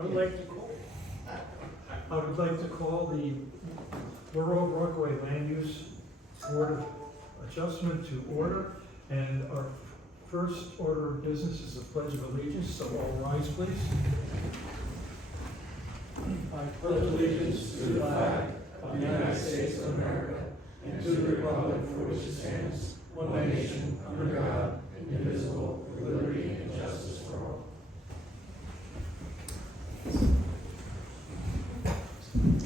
I would like to call the Borough of Rockaway Land Use Board of Adjustment to order. And our first order of business is the Pledge of Allegiance, so all rise, please. I pledge allegiance to the flag of the United States of America and to the republic for which it stands, one nation, under God, indivisible, with liberty and justice for all.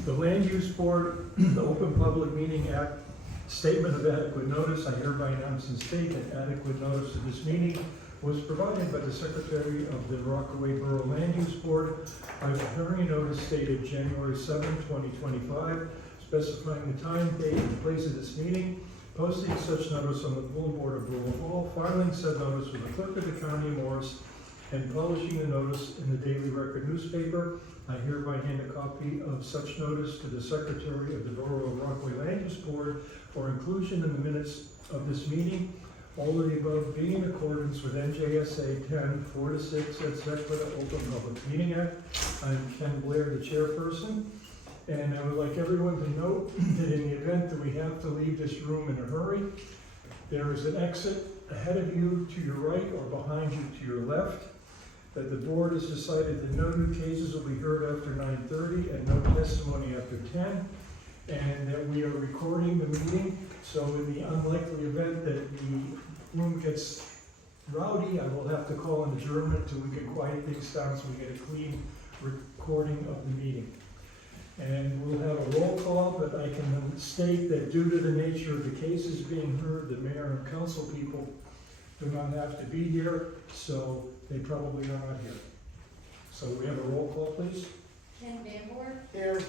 The Land Use Board, the Open Public Meeting Act, Statement of Adequate Notice, I hereby announce and state that adequate notice of this meeting was provided by the Secretary of the Rockaway Borough Land Use Board by the hearing notice dated January 7, 2025, specifying the time, date, and place of this meeting, posting such notice on the bulletin of Borough Hall, filing said notice with the clerk of the county of Morris, and publishing the notice in the Daily Record newspaper. I hereby hand a copy of such notice to the Secretary of the Borough of Rockaway Land Use Board for inclusion in the minutes of this meeting. All of the above being in accordance with NJSA 10:4-6, etc., Open Public Meeting Act. I'm Ken Blair, the chairperson, and I would like everyone to note that in the event that we have to leave this room in a hurry, there is an exit ahead of you to your right or behind you to your left. That the board has decided that no new cases will be heard after 9:30 and no testimony after 10, and that we are recording the meeting. So in the unlikely event that the room gets rowdy, I will have to call an adjournment until we can quiet things down so we get a clean recording of the meeting. And we'll have a roll call, but I can state that due to the nature of the cases being heard, the mayor and council people do not have to be here, so they probably are not here. So we have a roll call, please. Ken Vanborg. Here.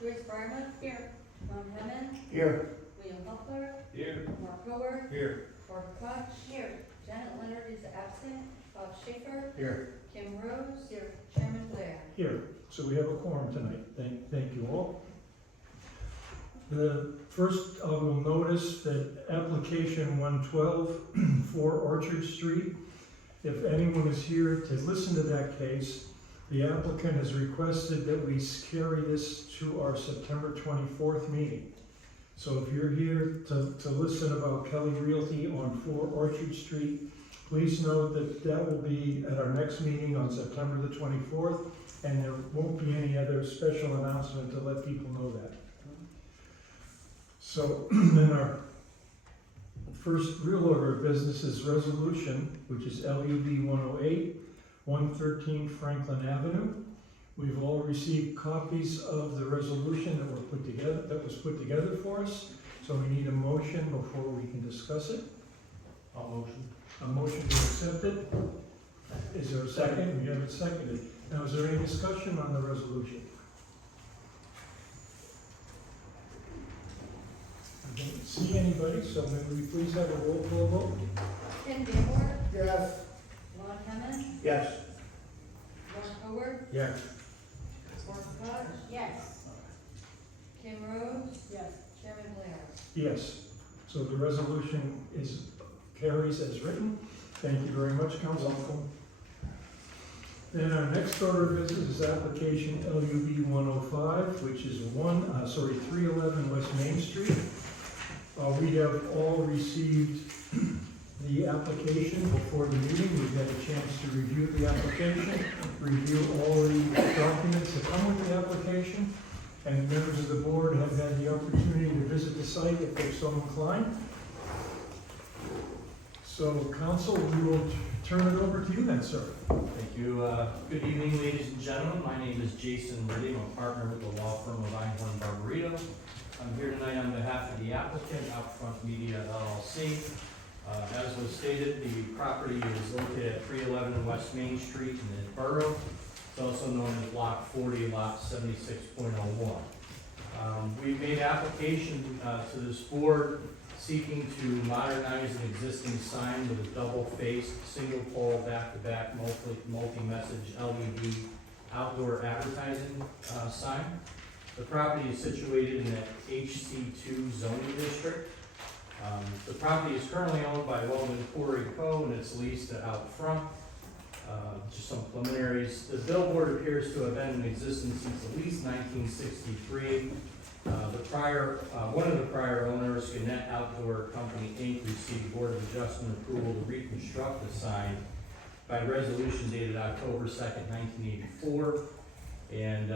Joyce Barma. Here. Ron Hammond. Here. William Buckler. Here. Mark Howard. Here. Barbara Koch. Here. Janet Leonard is absent. Bob Schaefer. Here. Kim Rose. Here. Chairman Blair. Here. So we have a quorum tonight. Thank you all. The first, I will notice that application 112 for Orchard Street, if anyone is here to listen to that case, the applicant has requested that we carry this to our September 24th meeting. So if you're here to listen about Kelly Realty on 4 Orchard Street, please note that that will be at our next meeting on September the 24th, and there won't be any other special announcement to let people know that. So then our first real order of business is resolution, which is LUB 108, 113 Franklin Avenue. We've all received copies of the resolution that was put together for us. So we need a motion before we can discuss it. I'll motion. A motion to accept it. Is there a second? We haven't seconded. Now, is there any discussion on the resolution? I don't see anybody, so may we please have a roll call vote? Ken Vanborg. Yes. Ron Hammond. Yes. Mark Howard. Yes. Barbara Koch. Yes. Kim Rose. Yes. Chairman Blair. Yes. So the resolution carries as written. Thank you very much, Council. Then our next order of business is application LUB 105, which is 311 West Main Street. We have all received the application before the meeting. We've had a chance to review the application, review all the documents that come with the application, and members of the board have had the opportunity to visit the site if they're so inclined. So, Council, we will turn it over to you then, sir. Thank you. Good evening, ladies and gentlemen. My name is Jason Riddy. I'm a partner with the law firm of Einhorn Barbarito. I'm here tonight on behalf of the applicant, Outfront Media LLC. As was stated, the property is located at 311 West Main Street in the borough. It's also known as Lot 40, Lot 76.01. We made application to this board seeking to modernize an existing sign with a double-faced, single-pole, back-to-back, multi-message LED outdoor advertising sign. The property is situated in the HC2 zoning district. The property is currently owned by Weldon Quarry Co. and it's leased to Out Front. Just some preliminaries. The billboard appears to have been in existence since at least 1963. One of the prior owners, Gannett Outdoor Company Inc., received Board of Adjustment approval to reconstruct the sign by resolution dated October 2nd, 1984. And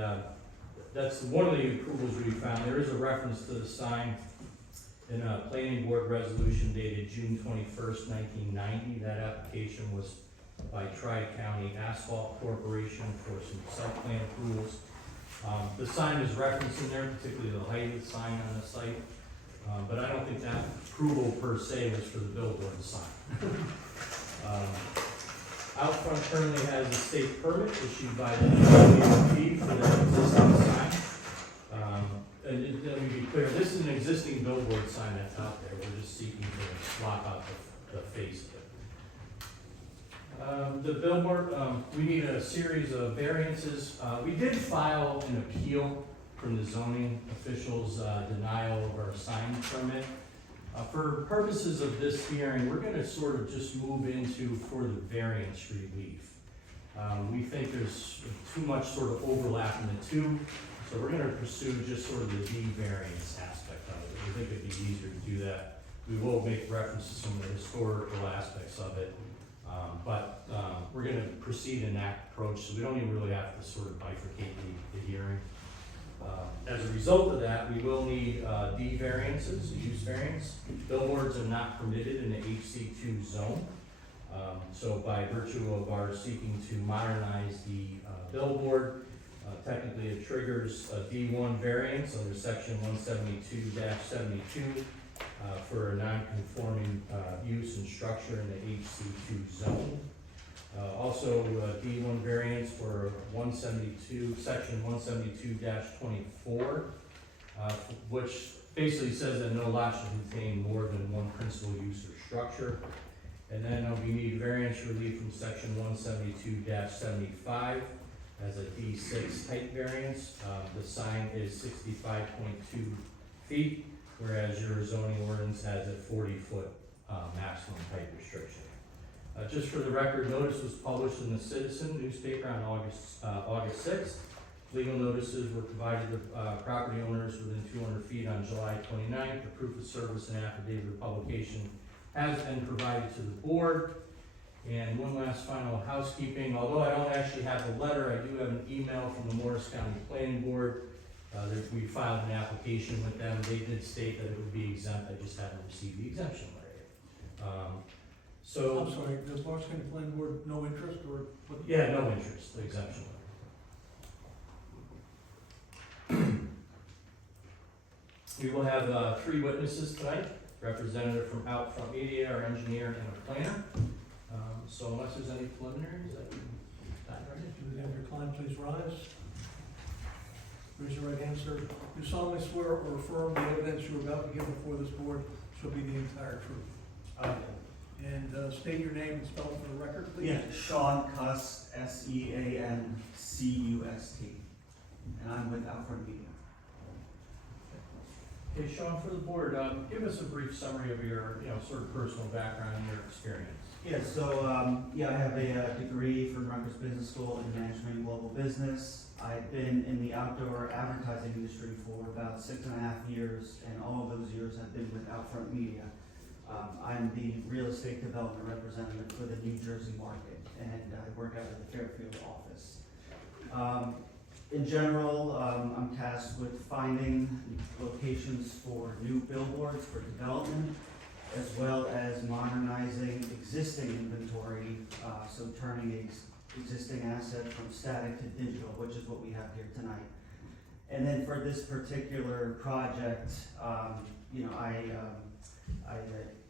that's one of the approvals we found. There is a reference to the sign in a planning board resolution dated June 21st, 1990. That application was by Tri-County Asphalt Corporation for some site plan approvals. The sign is referenced in there, particularly the height of the sign on the site, but I don't think that approval per se was for the billboard sign. Out front currently has a state permit issued by the DOT for the existing sign. And let me be clear, this is an existing billboard sign that's out there. We're just seeking to swap out the face of it. The billboard, we need a series of variances. We did file an appeal from the zoning officials' denial of our sign permit. For purposes of this hearing, we're gonna sort of just move into for the variance relief. We think there's too much sort of overlap in the two, so we're gonna pursue just sort of the D variance aspect of it. We think it'd be easier to do that. We will make reference to some of the historical aspects of it, but we're gonna proceed in that approach, so we don't even really have to sort of bifurcate the hearing. As a result of that, we will need D variances, a use variance. Billboards are not permitted in the HC2 zone. So by virtue of our seeking to modernize the billboard, technically it triggers a D1 variance under section 172-72 for a non-conforming use and structure in the HC2 zone. Also, D1 variance for section 172-24, which basically says that no lot should contain more than one principal use or structure. And then we need variance relief from section 172-75 as a D6 height variance. The sign is 65.2 feet, whereas your zoning ordinance has a 40-foot maximum height restriction. Just for the record, notice was published in the Citizen newspaper on August 6th. Legal notices were provided to property owners within 200 feet on July 29th. The proof of service and affidavit of publication has been provided to the board. And one last final housekeeping. Although I don't actually have the letter, I do have an email from the Morris County Planning Board. We filed an application with them. They did state that it would be exempt. I just haven't received the exemption letter. I'm sorry, does Morris County Planning Board no interest or what? Yeah, no interest, the exemption letter. We will have 3 witnesses tonight, representative from Outfront Media, our engineer, and a planner. So unless there's any preliminaries, I can dive right in. Do we have your client please rise? Raise your right hand, sir. You solemnly swear or affirm the evidence you're about to give before this board shall be the entire truth. And state your name and spell it for the record, please. Yeah, Sean Cuss, Seancust, and I'm with Outfront Media. Okay, Sean, for the board, give us a brief summary of your, sort of personal background and your experience. Yeah, so I have a degree from Rutgers Business School in Management and Global Business. I've been in the outdoor advertising industry for about 6.5 years, and all of those years have been with Outfront Media. I'm the real estate development representative for the New Jersey market, and I work out of the Fairfield office. In general, I'm tasked with finding locations for new billboards for development, as well as modernizing existing inventory, so turning existing asset from static to digital, which is what we have here tonight. And then for this particular project, I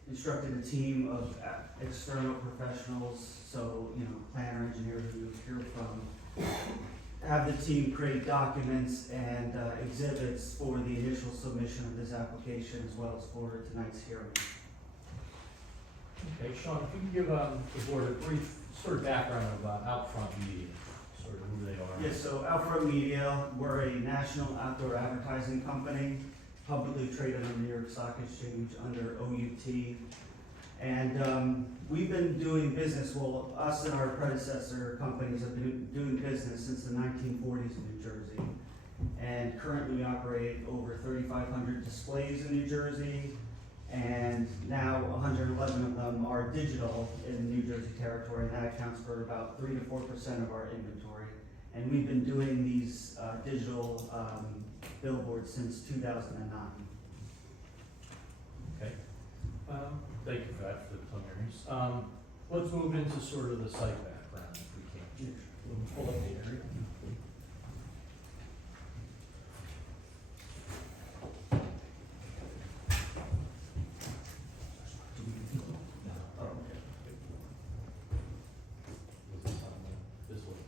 instructed a team of external professionals, so, planner, engineer who you hear from, have the team create documents and exhibits for the initial submission of this application as well as for tonight's hearing. Okay, Sean, if you can give the board a brief sort of background of Outfront Media, sort of who they are. Yes, so Outfront Media, we're a national outdoor advertising company, publicly traded on the New York Stock Exchange under OUT. And we've been doing business, well, us and our predecessor companies have been doing business since the 1940s in New Jersey. And currently we operate over 3,500 displays in New Jersey, and now 111 of them are digital in New Jersey territory, and that accounts for about 3 to 4% of our inventory. And we've been doing these digital billboards since 2009. Okay. Thank you for that, for the preliminaries. Let's move into sort of the site background if we can. We'll pull up the area. Oh, okay. This one.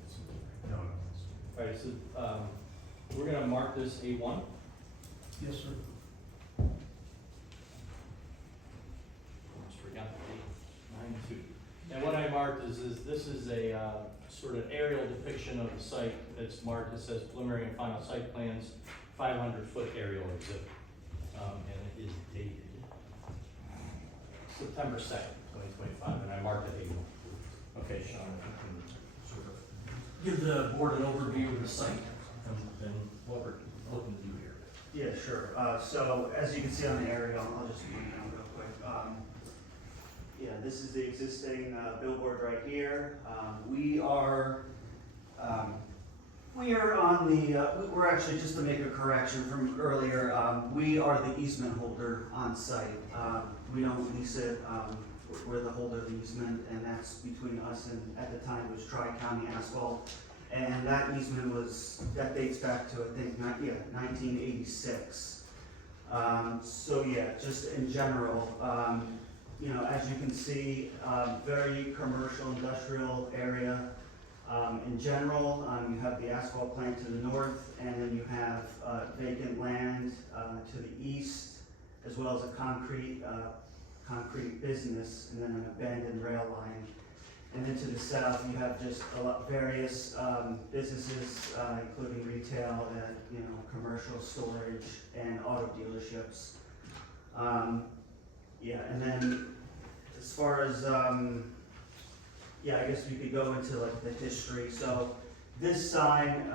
No. All right, so, we're gonna mark this A1. Yes, sir. Almost forgot the 892. And what I marked is this is a sort of aerial depiction of the site that's marked. It says preliminary and final site plans, 500-foot aerial exhibit. And it is dated September 2nd, 2025, and I marked it A1. Okay, Sean, if you can sort of give the board an overview of the site and what we're looking to do here. Yeah, sure. So as you can see on the aerial, I'll just zoom down real quick. Yeah, this is the existing billboard right here. We are on the, we're actually, just to make a correction from earlier, we are the easement holder on site. We don't lease it, we're the holder of the easement, and that's between us and, at the time, it was Tri-County Asphalt. And that easement that dates back to, I think, 1986. So yeah, just in general, you know, as you can see, very commercial, industrial area. In general, you have the asphalt plant to the north, and then you have vacant land to the east, as well as a concrete business, and then an abandoned rail line. And then to the south, you have just various businesses, including retail, you know, commercial storage, and auto dealerships. Yeah, and then as far as, yeah, I guess we could go into like the history. So this sign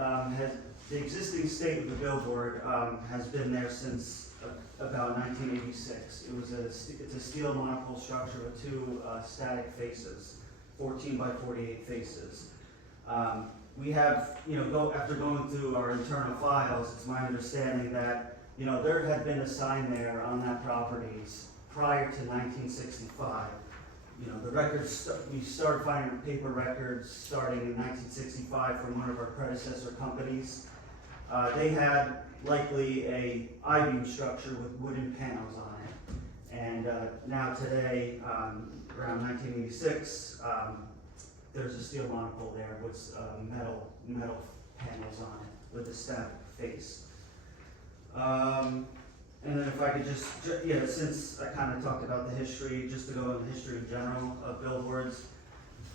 the existing state of the billboard has been there since about 1986. It's a steel monopole structure with two static faces. 14 by 48 faces. We have, you know, after going through our internal files, it's my understanding that, you know, there had been a sign there on that properties prior to 1965. You know, the records, we started finding paper records starting in 1965 from one of our predecessor companies. They had likely a I-beam structure with wooden panels on it. And now today, around 1986, there's a steel monopole there with metal panels on it with a static face. And then if I could just, yeah, since I kind of talked about the history, just to go into the history in general of billboards,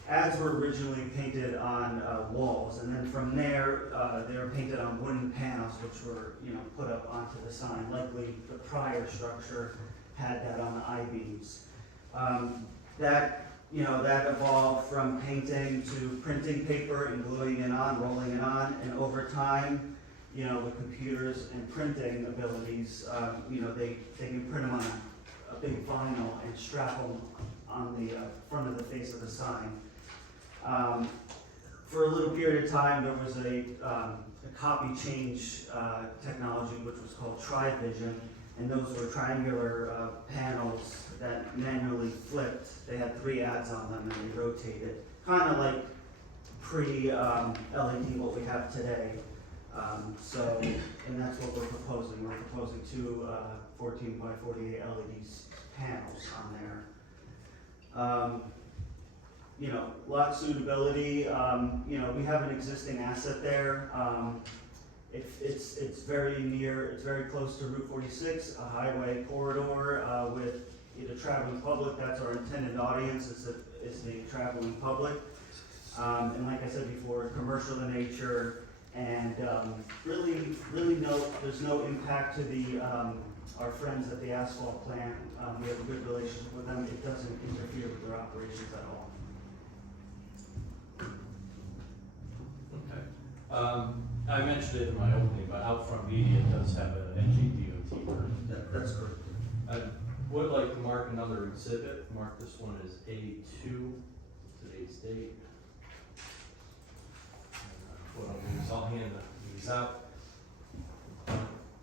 ads were originally painted on walls, and then from there, they were painted on wooden panels, which were, you know, put up onto the sign. Likely the prior structure had that on the I-beams. That evolved from painting to printing paper and gluing it on, rolling it on, and over time, you know, with computers and printing abilities, you know, they can print them on a big vinyl and strap them on the front of the face of the sign. For a little period of time, there was a copy change technology, which was called Tri-Vision, and those were triangular panels that manually flipped. They had 3 ads on them and they rotated, kind of like pre-LED what we have today. And that's what we're proposing. We're proposing 2 14 by 48 LED panels on there. You know, lot suitability, you know, we have an existing asset there. It's very near, it's very close to Route 46, a highway corridor with the traveling public. That's our intended audience, is the traveling public. And like I said before, commercial in nature, and really there's no impact to the our friends at the asphalt plant. We have a good relationship with them. It doesn't interfere with their operations at all. Okay. I mentioned it in my opening, but Outfront Media does have an NJDOT permit. That's correct. I would like to mark another exhibit. Mark this one as A2, today's date. What I'll do is I'll hand these out.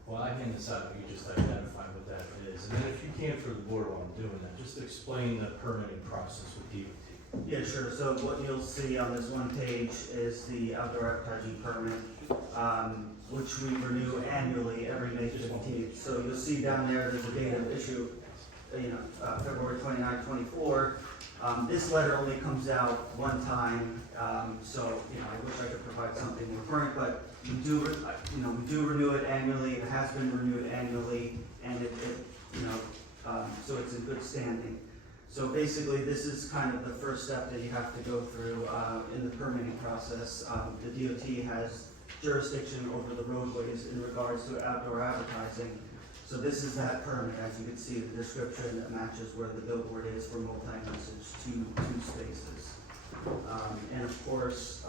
Well, I hand this out, you just identify what that is. And then if you can for the board while I'm doing that, just explain the permitting process with DOT. Yeah, sure. So what you'll see on this one page is the outdoor advertising permit, which we renew annually every May 15th. So you'll see down there's a date of issue, February 29, 24. This letter only comes out one time, so I wish I could provide something more current, but we do renew it annually. It has been renewed annually, and so it's in good standing. So basically, this is kind of the first step that you have to go through in the permitting process. The DOT has jurisdiction over the roadways in regards to outdoor advertising. So this is that permit. As you can see, the description that matches where the billboard is for multi-message, two spaces. And of course,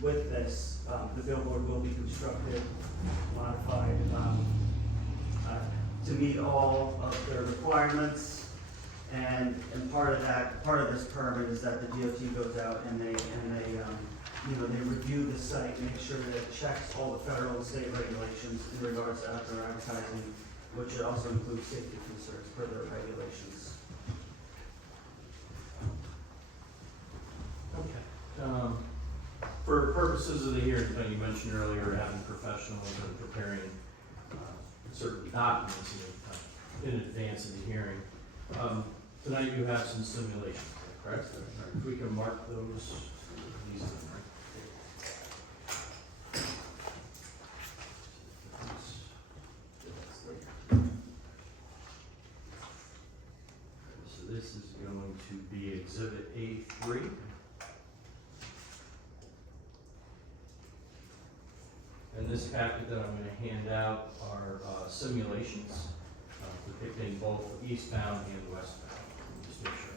with this, the billboard will be constructed, modified to meet all of their requirements. And part of this permit is that the DOT goes out and they review the site, make sure that it checks all the federal and state regulations in regards to outdoor advertising, which also includes safety concerns per their regulations. Okay. For purposes of the hearing, you mentioned earlier having professionals and preparing certain documents in advance of the hearing. Tonight you have some simulations, correct? If we can mark those, these are them, right? So this is going to be Exhibit A3. And this packet that I'm going to hand out are simulations depicting both eastbound and westbound. Just make sure.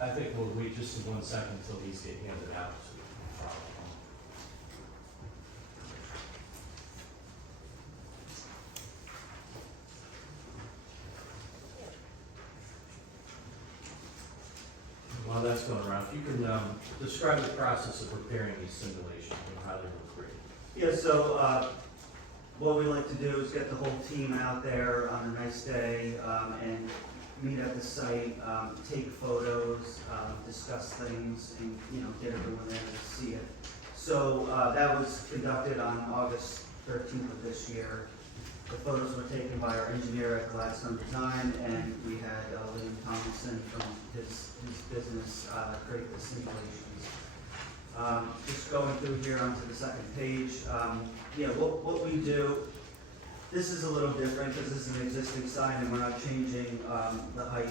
I think we'll wait just 1 second until these get handed out. So we can follow along. While that's going around, if you can describe the process of preparing these simulations and how they were created. Yeah, so what we like to do is get the whole team out there on a nice day and meet at the site, take photos, discuss things, and get everyone there to see it. So that was conducted on August 13th of this year. The photos were taken by our engineer at Gladstone Design, and we had Liam Tomlinson from his business create the simulations. Just going through here onto the second page, what we do. This is a little different because this is an existing sign and we're not changing the height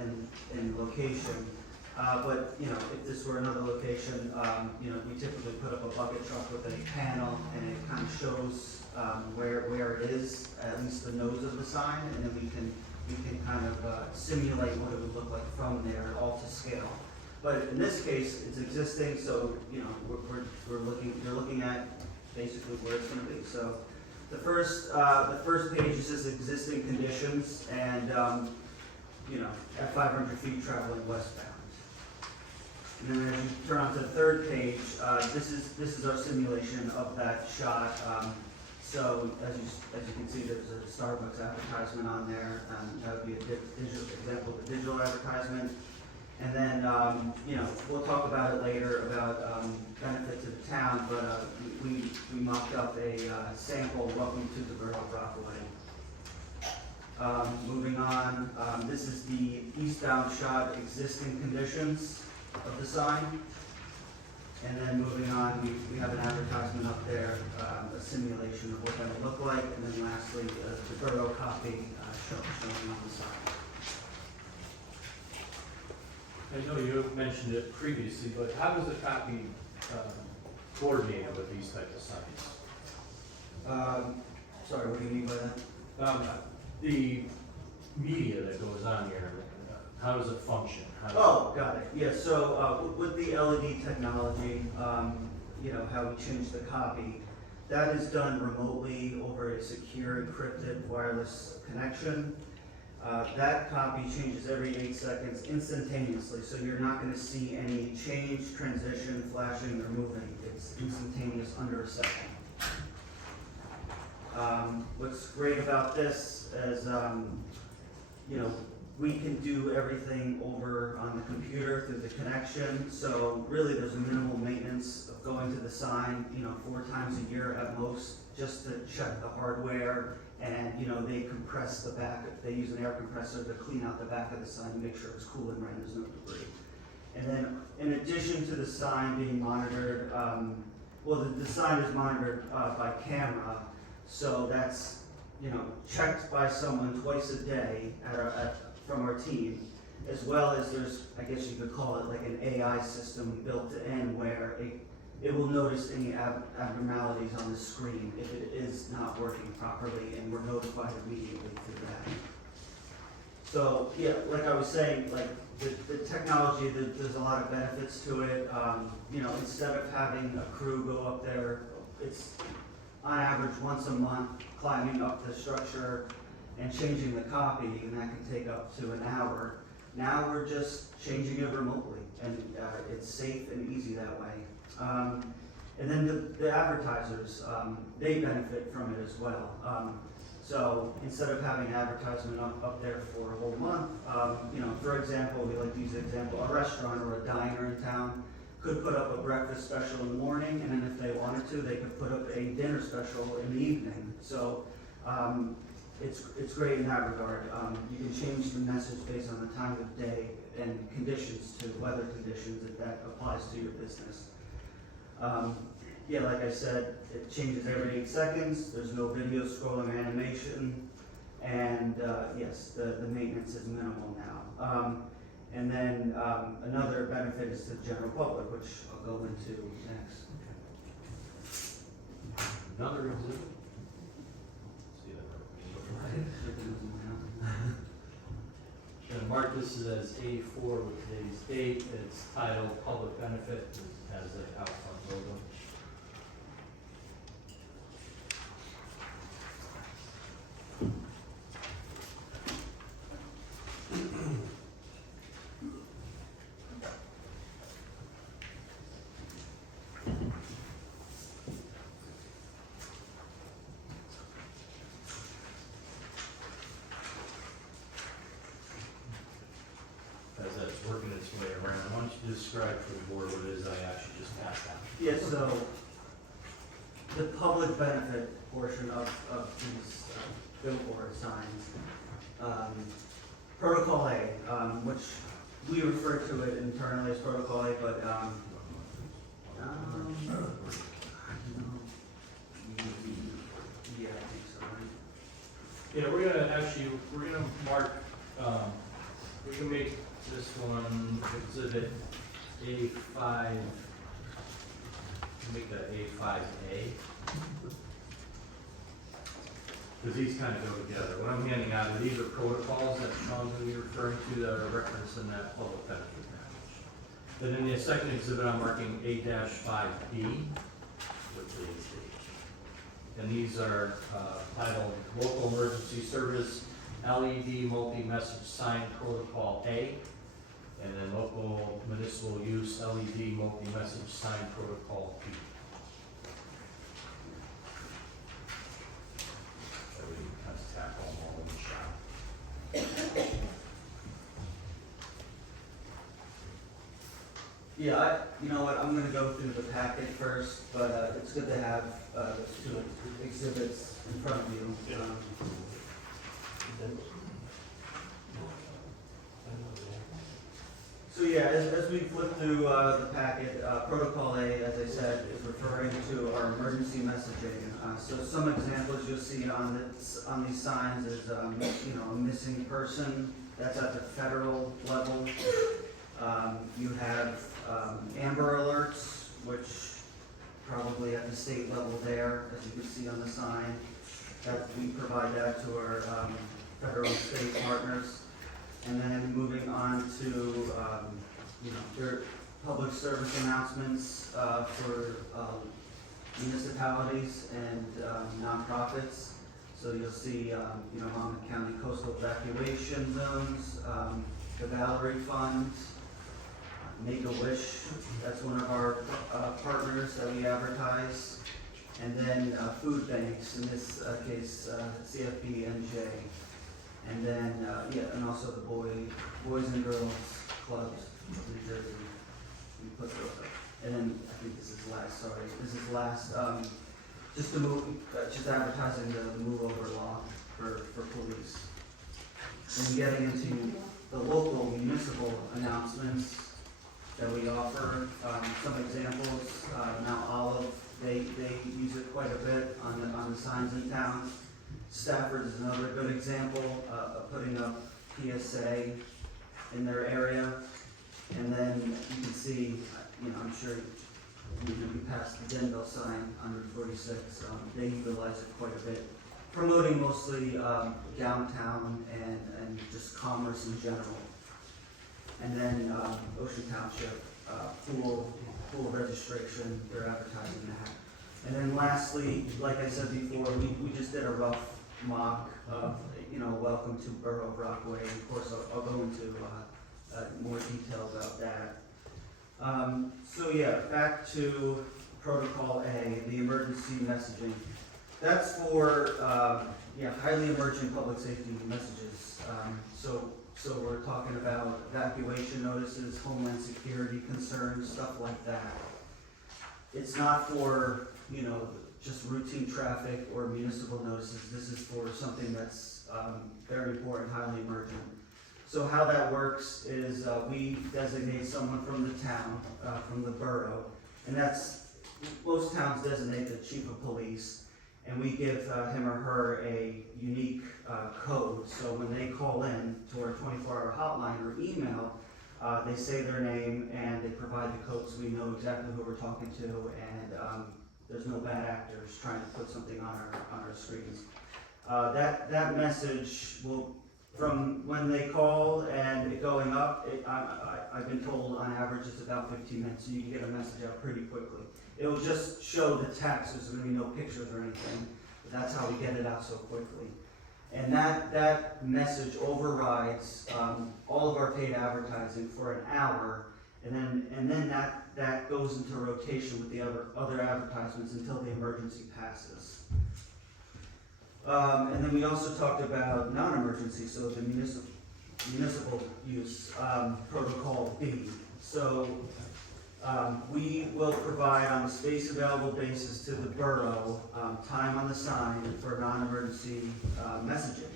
and location. But if this were another location, we typically put up a bucket truck with a panel and it kind of shows where it is, at least the nose of the sign, and then we can kind of simulate what it would look like from there, all to scale. But in this case, it's existing, so you're looking at basically where it's going to be. So. The first page is just existing conditions and, at 500 feet traveling westbound. And then as you turn on to the third page, this is our simulation of that shot. So as you can see, there's a Starbucks advertisement on there. That would be a digital example of a digital advertisement. And then, we'll talk about it later about benefit to the town, but we mocked up a sample, welcome to the Borough of Rockaway. Moving on, this is the eastbound shot existing conditions of the sign. And then moving on, we have an advertisement up there, a simulation of what that would look like. And then lastly, the borough copy showing on the side. I know you mentioned it previously, but how does the copy coordinate with these types of signs? Sorry, what do you mean by that? The media that goes on here, how does it function? Oh, got it. Yeah, so with the LED technology, how we change the copy, that is done remotely over a secure encrypted wireless connection. That copy changes every 8 seconds instantaneously, so you're not going to see any change, transition, flashing, or moving. It's instantaneous under a second. What's great about this is, we can do everything over on the computer through the connection. So really, there's a minimal maintenance of going to the sign, 4 times a year at most, just to check the hardware. And they compress the back. They use an air compressor to clean out the back of the sign, make sure it's cool and right, there's no debris. And then, in addition to the sign being monitored, the sign is monitored by camera. So that's, checked by someone twice a day from our team, as well as there's, I guess you could call it like an AI system built in where it will notice any abnormalities on the screen if it is not working properly, and we're notified immediately through that. So, yeah, like I was saying, like the technology, there's a lot of benefits to it. Instead of having a crew go up there, it's on average once a month, climbing up the structure and changing the copy, and that can take up to an hour. Now we're just changing it remotely, and it's safe and easy that way. And then the advertisers, they benefit from it as well. So instead of having advertisement up there for a whole month, for example, we like to use the example, a restaurant or a diner in town could put up a breakfast special in the morning, and then if they wanted to, they could put up a dinner special in the evening. So it's great in that regard. You can change the message based on the time of day and conditions to weather conditions if that applies to your business. Like I said, it changes every 8 seconds. There's no video scrolling or animation, and yes, the maintenance is minimal now. And then another benefit is to the general public, which I'll go into next. Another exhibit? See that? Gonna mark this as A4 with today's date. It's titled Public Benefit. It has the out front logo. As that's working its way around, why don't you describe for the board what it is I actually just passed out? Yeah, so the public benefit portion of these billboard signs, Protocol A, which we refer to it internally as Protocol A, but yeah, I think so, right? Yeah, we're gonna mark, we can make this one exhibit A5, make that A5A. Because these kind of go together. What I'm handing out, these are protocols that Sean's going to be referring to that are referenced in that public benefit package. Then in the second exhibit, I'm marking A-5B with today's date. And these are titled Local Emergency Service LED Multi-Message Sign Protocol A, and then Local Municipal Use LED Multi-Message Sign Protocol B. So we can kind of tackle them all in the shop. Yeah, you know what, I'm gonna go through the packet first, but it's good to have two exhibits in front of you. So yeah, as we flip through the packet, Protocol A, as I said, is referring to our emergency messaging. So some examples you'll see on these signs is, a missing person, that's at the federal level. You have Amber Alerts, which probably at the state level there, as you can see on the sign. That we provide that to our federal and state partners. And then moving on to, their public service announcements for municipalities and nonprofits. So you'll see, Monmouth County Coastal Evacuation Zones, the Valerie Fund, Make-A-Wish, that's one of our partners that we advertise. And then food banks, in this case, CFB NJ. And then, and also the Boys and Girls Clubs of New Jersey. We put those up. And then, I think this is last, just to move, just advertising the move over law for police. And getting into the local municipal announcements that we offer, some examples, Mount Olive, they use it quite a bit on the signs in town. Stafford is another good example of putting up PSA in their area. And then you can see, I'm sure you passed the Denville sign on Route 46. They utilize it quite a bit, promoting mostly downtown and just commerce in general. And then Ocean Township, pool registration, they're advertising that. And then lastly, like I said before, we just did a rough mock of, welcome to Borough of Rockaway. Of course, I'll go into more detail about that. So yeah, back to Protocol A, the emergency messaging. That's for, highly emergent public safety messages. So we're talking about evacuation notices, homeland security concerns, stuff like that. It's not for, just routine traffic or municipal notices. This is for something that's very important, highly emergent. So how that works is we designate someone from the town, from the borough, and most towns designate the chief of police, and we give him or her a unique code. So when they call in to our 24-hour hotline or email, they say their name and they provide the code so we know exactly who we're talking to, and there's no bad actors trying to put something on our screens. That message will, from when they call and it going up, I've been told on average it's about 15 minutes, so you can get a message out pretty quickly. It will just show the text, there's going to be no pictures or anything, but that's how we get it out so quickly. And that message overrides all of our paid advertising for an hour, and then that goes into rotation with the other advertisements until the emergency passes. And then we also talked about non-emergency, so the municipal use, Protocol B. So we will provide on a space available basis to the borough time on the sign for non-emergency messaging.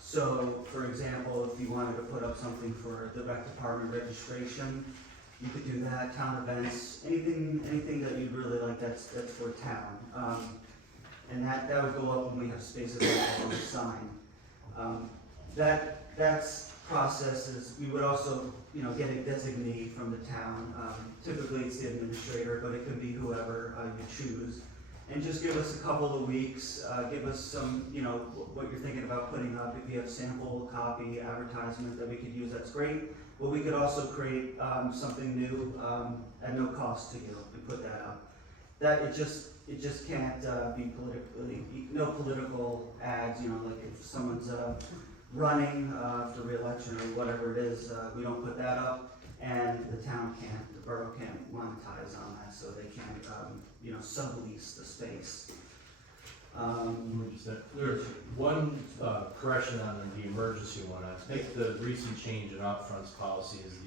So, for example, if you wanted to put up something for the rec department registration, you could do that. Town events, anything that you'd really like, that's for town. And that would go up when we have space available on the sign. That's processes. We would also, get a designee from the town. Typically it's the administrator, but it could be whoever you choose. And just give us a couple of weeks, give us some, what you're thinking about putting up. If you have sample copy, advertisement that we could use, that's great. But we could also create something new at no cost to you and put that up. It just can't be politically, no political ads, like if someone's running for re-election or whatever it is, we don't put that up, and the borough can't monetize on that, so they can't, sublease the space. There's one correction on the emergency one. I think the recent change in upfronts policy is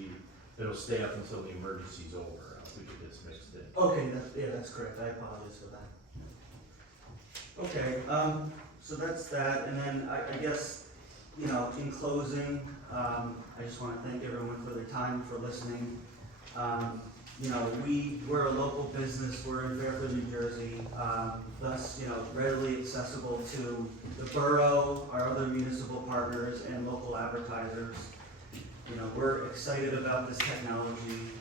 it'll stay up until the emergency's over. I think it gets mixed in. Okay, that's correct, I apologize for that. Okay, so that's that, and then I guess you know, in closing, I just want to thank everyone for their time, for listening. You know, we're a local business, we're in Fairfield, New Jersey, thus, you know, readily accessible to the borough, our other municipal partners, and local advertisers. You know, we're excited about this technology,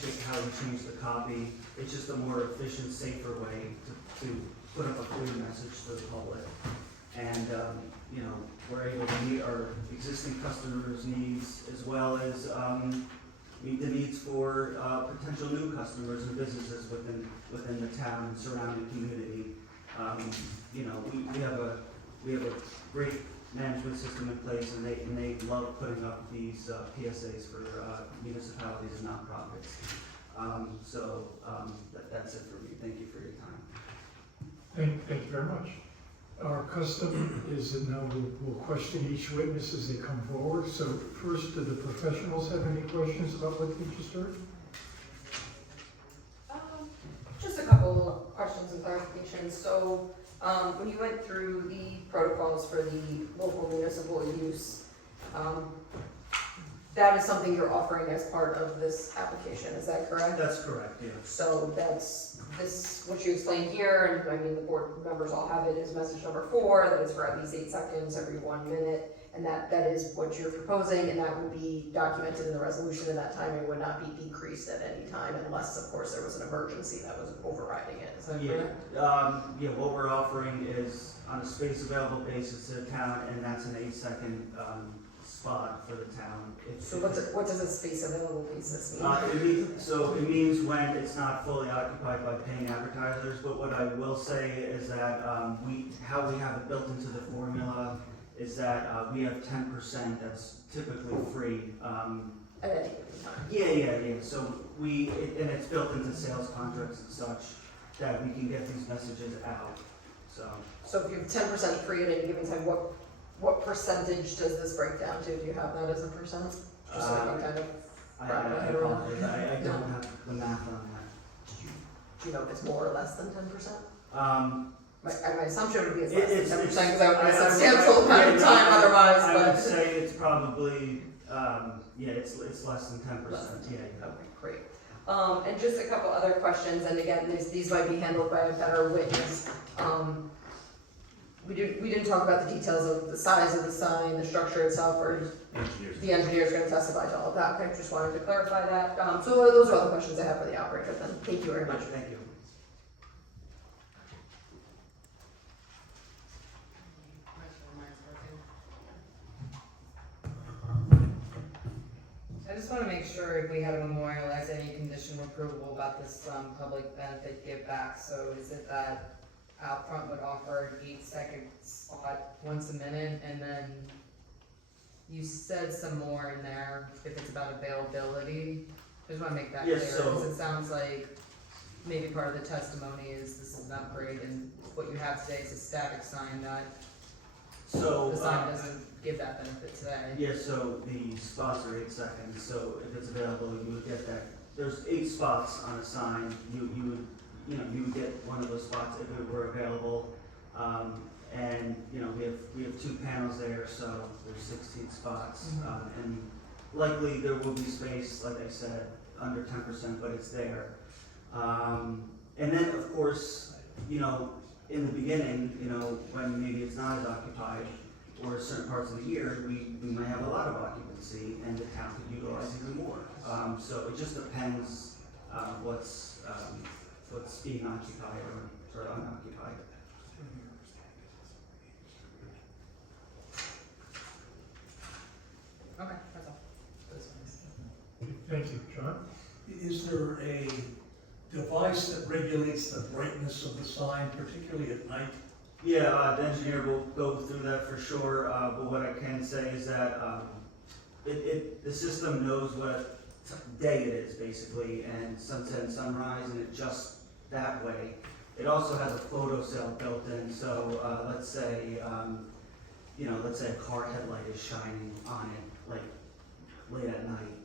just how we change the copy. It's just a more efficient, safer way to put up a clear message to the public. And, you know, we're able to meet our existing customers' needs as well as meet the needs for potential new customers and businesses within the town and surrounding community. You know, we have a great management system in place, and they love putting up these PSAs for municipalities and nonprofits. That's it for me. Thank you for your time. Thank you very much. Our custom is that now we'll question each witness as they come forward. So first, do the professionals have any questions about what they just heard? Just a couple questions and clarifications. So, when you went through the protocols for the local municipal use, that is something you're offering as part of this application, is that correct? That's correct, yeah. So what you explained here, and I mean, the board members all have it as message number 4, that is for at least 8 seconds every 1 minute, and that is what you're proposing, and that will be documented in the resolution, and that timing would not be decreased at any time unless, of course, there was an emergency that was overriding it. Is that correct? Yeah, what we're offering is on a space available basis to the town, and that's an 8-second spot for the town. So what does a space available basis mean? It means when it's not fully occupied by paying advertisers, but what I will say is that how we have it built into the formula is that we have 10% that's typically free. At any given time? Yeah. So and it's built into sales contracts and such that we can get these messages out, So if you have 10% free at any given time, what percentage does this break down to? Do you have that as a percent? Just so I can kind of I wrap my head around. apologize, I don't have the math on that. Do you know if it's more or less than 10%? My assumption would be it's It's- less than 10% it's- because that would be a I- substantial amount of time otherwise, I would but. say it's probably, it's less than 10%, Less than yeah. Okay, great. And just a couple other questions, and again, these might be handled by a better witness. We didn't talk about the details of the size of the sign, the structure itself, or the engineer's gonna testify to all of that. Okay, just wanted to clarify that. So those are all the questions I have for the operator then. Thank you very much. Thank you. I just want to make sure if we had to memorialize any condition of approval about this public benefit give back. So is it that out front would offer an 8-second spot once a minute, and then you said some more in there if it's about availability? I just want to make that clear, Yes, because it sounds like maybe part of the testimony is this is an upgrade, and what you have today is a static sign that the sign doesn't give that benefit today. Yeah, so the spots are 8 seconds, so if it's available, you would get that. There's 8 spots on a sign, you would get one of those spots if it were available. And, we have 2 panels there, so there's 16 spots. Mhm. And likely there will be space, like I said, under 10%, but it's there. And then, of course, in the beginning, when maybe it's not as occupied, or certain parts of the year, we might have a lot of occupancy, and the town could utilize even more. So it just depends what's being occupied or unoccupied. Okay, that's all. That's fine. Thank you, John. Is there a device that regulates the brightness of the sign, particularly at night? Yeah, the engineer will go through that for sure, but what I can say is that the system knows what day it is, basically, and sunset and sunrise, and it adjusts that way. It also has a photo cell built in, so let's say a car headlight is shining on it, like late at night.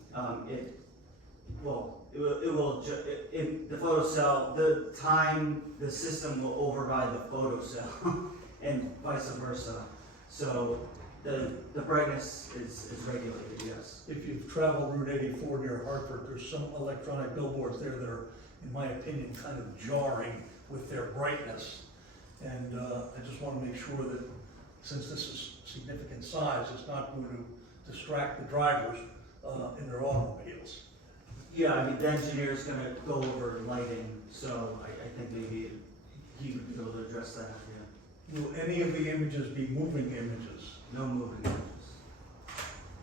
The photo cell, the system will override the photo cell and vice versa. So The brightness is regulated, yes. If you've traveled Route 84 near Hartford, there's some electronic billboards there that are, in my opinion, kind of jarring with their brightness. And I just want to make sure that, since this is significant size, it's not going to distract the drivers in their automobiles. Yeah, I mean, the engineer's gonna go over lighting, so I think maybe he would be able to address that, yeah. Will any of the images be moving images? No moving images.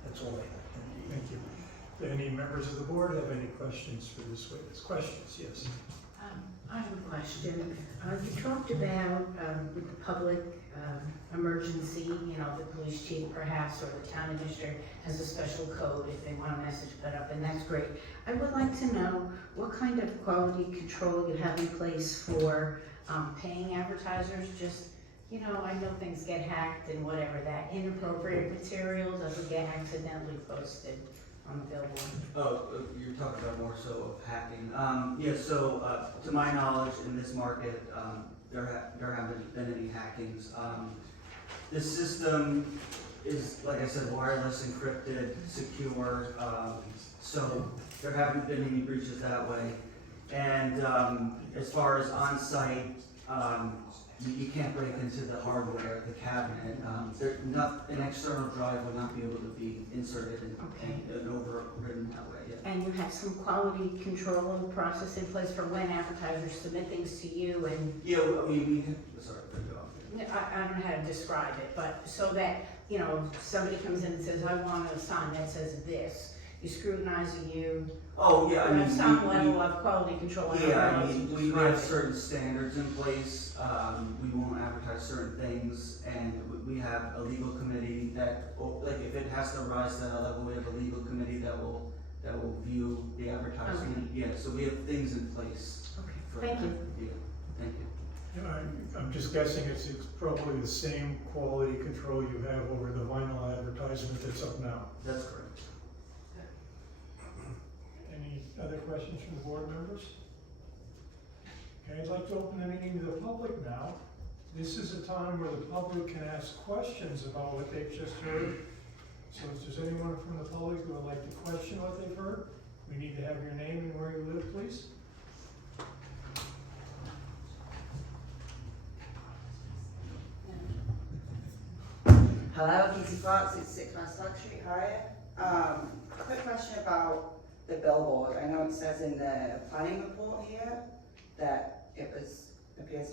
That's all I have. Thank you. Do any members of the board have any questions for this witness? Questions, yes. I have a question. You talked about with the public emergency, you know, the police chief perhaps or the town administrator has a special code if they want a message put up, and that's great. I would like to know what kind of quality control you have in place for paying advertisers. Just, you know, I know things get hacked and whatever, that inappropriate material doesn't get accidentally posted on the billboard. Oh, you're talking about more so of hacking. Yeah, so to my knowledge, in this market, there haven't been any hackings. This system is, like I said, wireless, encrypted, secure, so there haven't been any breaches that way. And as far as on-site, you can't break into the hardware, the cabinet. An external drive would not be able to be inserted and overridden that way. Yeah. And you have some quality control process in place for when advertisers submit things to you and Yeah, I mean, sorry, go on. I don't know how to describe it, but so that, you know, somebody comes in and says, I want a sign that says this, you scrutinize you, Oh, yeah, I you mean, have some level of quality control. I don't know yeah, how I else mean, to we describe have it. certain standards in place. We won't advertise certain things, and we have a legal committee that, like, if it has to rise to that level, we have a legal committee that will view the advertisement. Yeah, so we have things in place Okay, for thank that. you. Yeah, thank you. You know, I'm just guessing it's probably the same quality control you have over the vinyl advertisement that's up now. That's correct. Any other questions from the board members? Okay, I'd like to open the meeting to the public now. This is a time where the public can ask questions about what they've just heard. So if there's anyone from the public who would like to question what they've heard, we need to have your name and where you live, please. Hello, Casey Fox, it's 6 West Lake Street, Harriet. A quick question about the billboard. I know it says in the planning report here that appears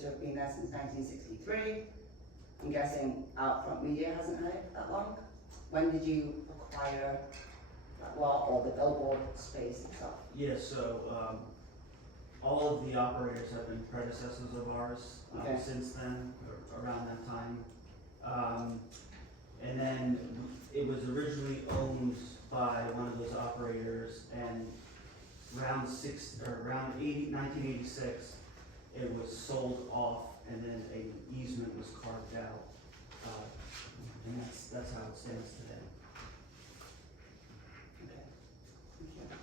to have been there since 1963. I'm guessing Outfront Media hasn't had it that long. When did you acquire that lot or the billboard space itself? Yeah, so all of the operators have been predecessors of ours Okay. since then, or around that time. And then it was originally owned by one of those operators, and around 1986, it was sold off, and then an easement was carved out. And that's how it stands today. Okay, thank you.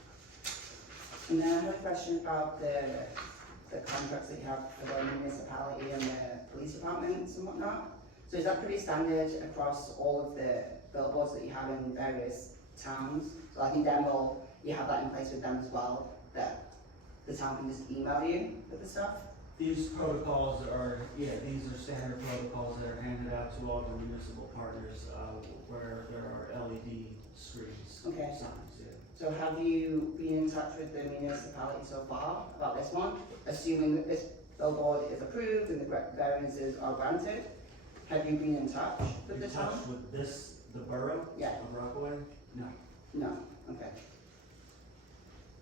And then I have a question about the contracts that you have for the municipality and the police departments and whatnot. So is that pretty standard across all of the billboards that you have in various towns? So like in Denver, you have that in place with them as well, that the town can just email you with the stuff? These protocols are, these are standard protocols that are handed out to all the municipal partners, where there are LED screens, Okay. signs, yeah. So have you been in touch with the municipality so far about this one? Assuming that this billboard is approved and the variances are granted, have you been in touch with In the touch town? with the borough Yeah. of Rockaway? No. No, okay.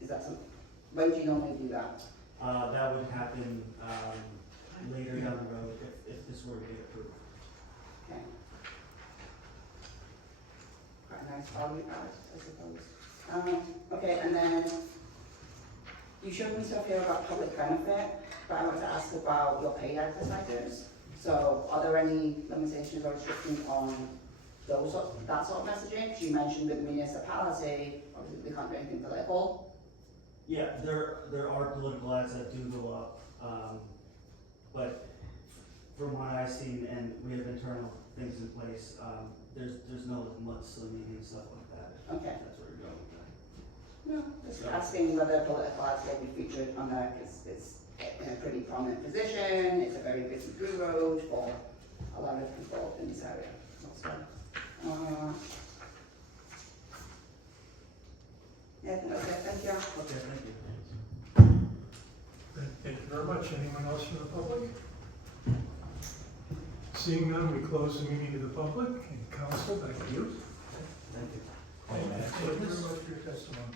Is that something, when do you normally do that? That would happen, later down the road if this were to get approved. Okay. Quite a nice value add, I suppose. Okay, and then you showed me stuff here about public benefit, but I want to ask about your paid advertisers. So are there any limitations or restrictions on that sort of messaging? 'Cause you mentioned with the municipality, obviously they can't do anything political. Yeah, there are political ads that do go up, but from what I've seen, and we have internal things in place, there's no mudslinging and stuff like that. Okay. That's where you're going with that. No, just asking whether political ads will be featured on there, because it's in a pretty prominent position, it's a very busy through road for a lot of people in this area. So, yeah, I think that's it, thank you. Okay, thank you. Thank you very much. Anyone else from the public? Seeing none, we close the meeting to the public. And council, back to you. Thank you. Thank you very much for your testimony.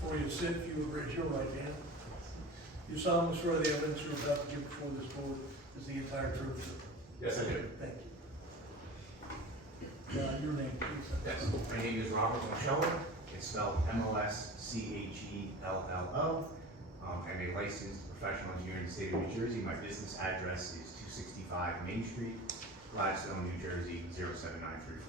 Before you sit, if you would raise your right hand. You solemnly swear the evidence you're about to give before this board is the entire truth? Yes, I do. Thank you. Your name, please. Yes, my name is Robert Moscheller. It's spelled Moschello. I'm a licensed professional engineer in the state of New Jersey. My business address is 265 Main Street, Gladstone, New Jersey, 07934.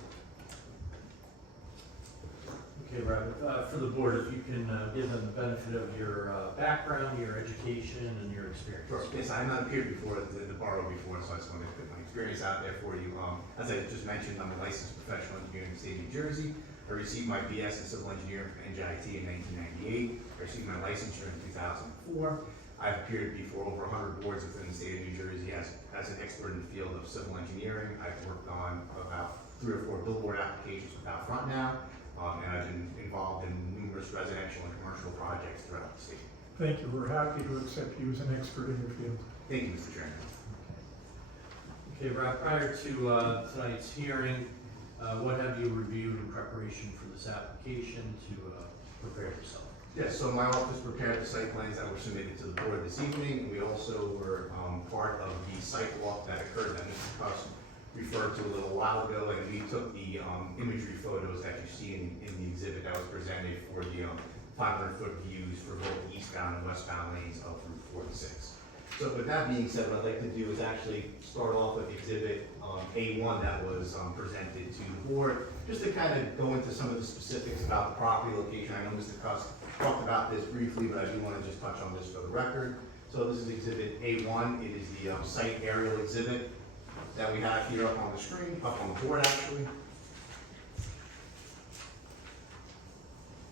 Okay, Robert, for the board, if you can give them the benefit of your background, your education, and your experience. Sure. Yes, I have not appeared before the borough before, so I just wanted to put my experience out there for you. As I just mentioned, I'm a licensed professional engineer in the state of New Jersey. I received my BS in civil engineering from NJIT in 1998. I received my licensure in 2004. I've appeared before over 100 boards within the state of New Jersey as an expert in the field of civil engineering. I've worked on about 3 or 4 billboard applications with Outfront now, and I've been involved in numerous residential and commercial projects throughout the state. Thank you. We're happy to accept you as an expert in your field. Thank you, Mr. Chairman. Okay, Rob, prior to tonight's hearing, what have you reviewed in preparation for this application to prepare yourself? Yes, so my office prepared the site plans that were submitted to the board this evening. We also were part of the site walk that occurred that Mr. Cuss referred to a little while ago, and we took the imagery photos that you see in the exhibit that was presented for the 500-foot views for both the eastbound and westbound lanes of Route 46. So with that being said, what I'd like to do is actually start off with exhibit A1 that was presented to the board, just to kind of go into some of the specifics about the property location. I know Mr. Cuss talked about this briefly, but I do want to just touch on this for the record. So this is exhibit A1. It is the site aerial exhibit that we have here up on the screen, up on the board actually.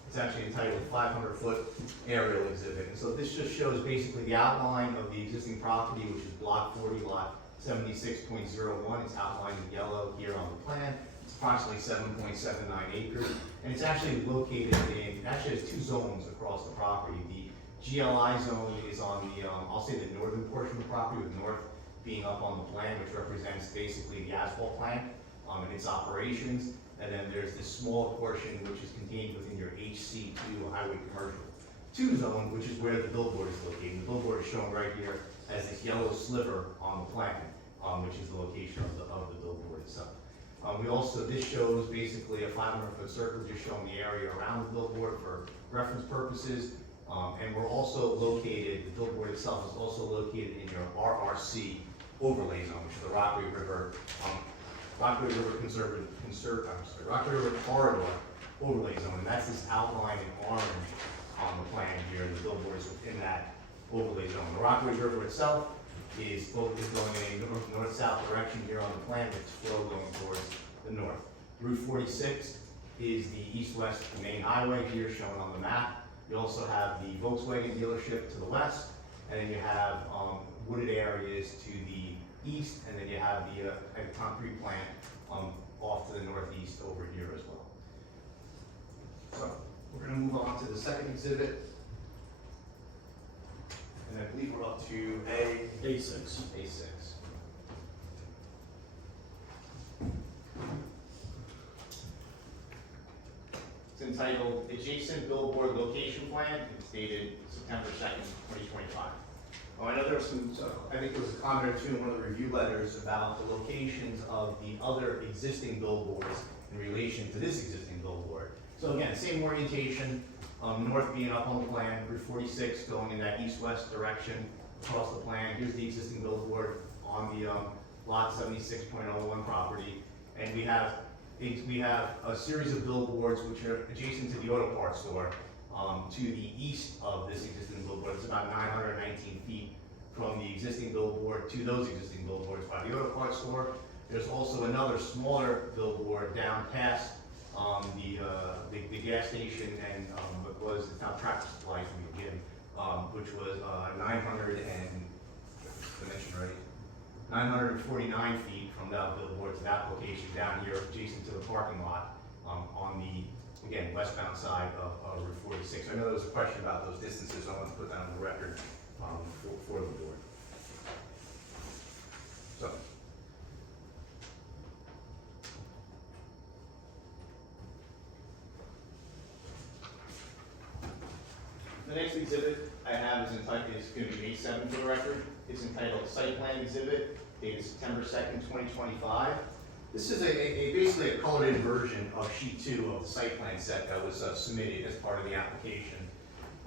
It's actually entitled 500-foot aerial exhibit. And so this just shows basically the outline of the existing property, which is block 40, lot 76.01. It's outlined in yellow here on the plan. It's approximately 7.79 acres. And it's actually located in, actually has 2 zones across the property. The GLI zone is on the, I'll say the northern portion of the property, with north being up on the plan, which represents basically the asphalt plant and its operations. And then there's this small portion which is contained within your HC2 highway commercial 2 zone, which is where the billboard is located. The billboard is shown right here as this yellow sliver on the plan, which is the location of the billboard itself. We also, this shows basically a 500-foot circle just showing the area around the billboard for reference purposes. And we're also located, the billboard itself is also located in your RRC overlay zone, which is the Rockaway River Rockaway River Corridor overlay zone, and that's this outline in orange on the plan here. The billboard is within that overlay zone. The Rockaway River itself is going in a north-south direction here on the plan, with its flow going towards the north. Route 46 is the east-west main highway here shown on the map. You also have the Volkswagen dealership to the west, and then you have wooded areas to the east, and then you have the concrete plant off to the northeast over here as well. So we're going to move on to the second exhibit, and I believe we're up to A6. A6. It's entitled Adjacent Billboard Location Plan. It's dated September 2nd, 2025. Oh, I know there was I think there was a comment or two in one of the review letters about the locations of the other existing billboards in relation to this existing billboard. So again, same orientation, north being up on the plan, Route 46 going in that east-west direction across the plan. Here's the existing billboard on the lot 76.01 property. And we have we have a series of billboards which are adjacent to the auto parts store. To the east of this existing billboard, it's about 919 feet from the existing billboard to those existing billboards by the auto parts store. There's also another smaller billboard down past the gas station and what was, it's now Tractor Supply from the gym, which was 949 feet from that billboard to that location down here adjacent to the parking lot on the, again, westbound side of Route 46. I know there was a question about those distances, so I want to put that on the record for the board. So. The next exhibit I have is going to be A7 for the record. It's entitled Site Plan Exhibit, dated September 2nd, 2025. This is basically a colored-in version of sheet 2 of the site plan set that was submitted as part of the application.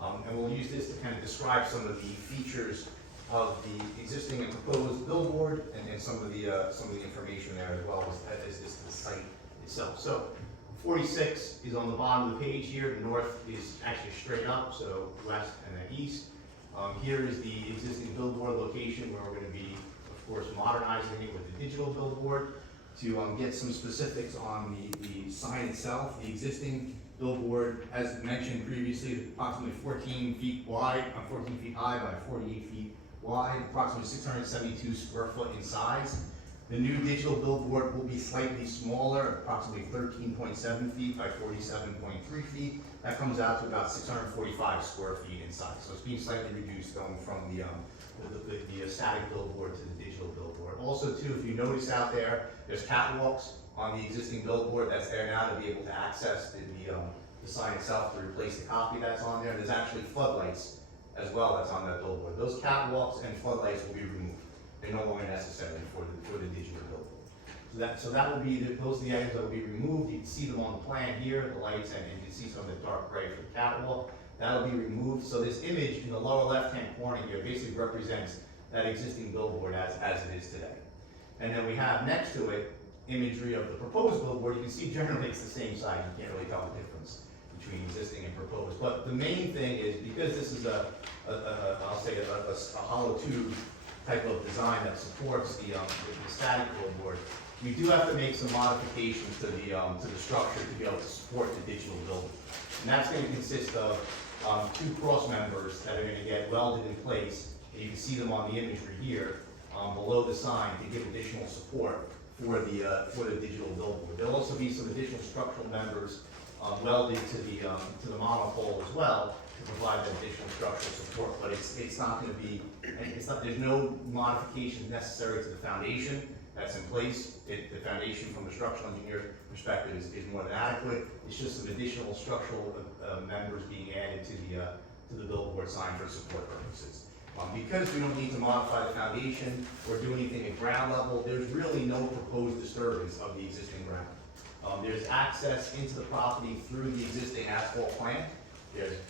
And we'll use this to kind of describe some of the features of the existing and proposed billboard and some of the information there as well as this the site itself. So 46 is on the bottom of the page here. The north is actually straight up, so west and then east. Here is the existing billboard location where we're going to be, of course, modernizing it with the digital billboard. To get some specifics on the sign itself, the existing billboard, as mentioned previously, is approximately 14 feet wide, 14 feet high by 48 feet wide, approximately 672 square foot in size. The new digital billboard will be slightly smaller, approximately 13.7 feet by 47.3 feet. That comes out to about 645 square feet in size. So it's being slightly reduced going from the static billboard to the digital billboard. Also too, if you notice out there, there's catwalks on the existing billboard that's there now to be able to access the sign itself to replace the copy that's on there. There's actually floodlights as well that's on that billboard. Those catwalks and floodlights will be removed. They're no longer necessary for the digital billboard. So that will be, those are the items that will be removed. You can see them on the plan here, the lights, and you can see some of the dark gray for the catwalk. That'll be removed. So this image in the lower left-hand corner here basically represents that existing billboard as it is today. And then we have next to it imagery of the proposed billboard. You can see generally it's the same size. You can't really tell the difference between existing and proposed. But the main thing is because this is I'll say a hollow tube type of design that supports the static billboard, we do have to make some modifications to the structure to be able to support the digital billboard. And that's going to consist of 2 cross members that are going to get welded in place. And you can see them on the imagery here below the sign to give additional support for the digital billboard. There'll also be some additional structural members welded to the monopole as well to provide that additional structural support. But it's not going to be, there's no modifications necessary to the foundation that's in place. The foundation from the structural engineer's perspective is more than adequate. It's just some additional structural members being added to the billboard sign for support purposes. Because we don't need to modify the foundation or do anything at ground level, there's really no proposed disturbance of the existing ground. There's access into the property through the existing asphalt plant.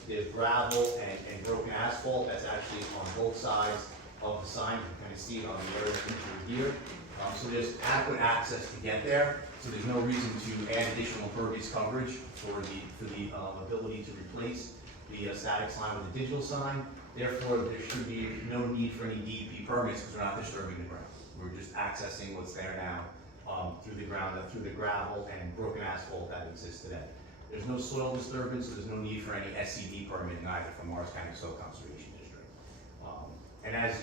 There's gravel and broken asphalt that's actually on both sides of the sign. You can kind of see it on the aerial imagery here. So there's adequate access to get there. So there's no reason to add additional impervious coverage for the ability to replace the static sign with a digital sign. Therefore, there should be no need for any DEP permits because we're not disturbing the ground. We're just accessing what's there now through the ground, through the gravel and broken asphalt that exists today. There's no soil disturbance, so there's no need for any SCD permit either from Morris County Soil Conservation District. And as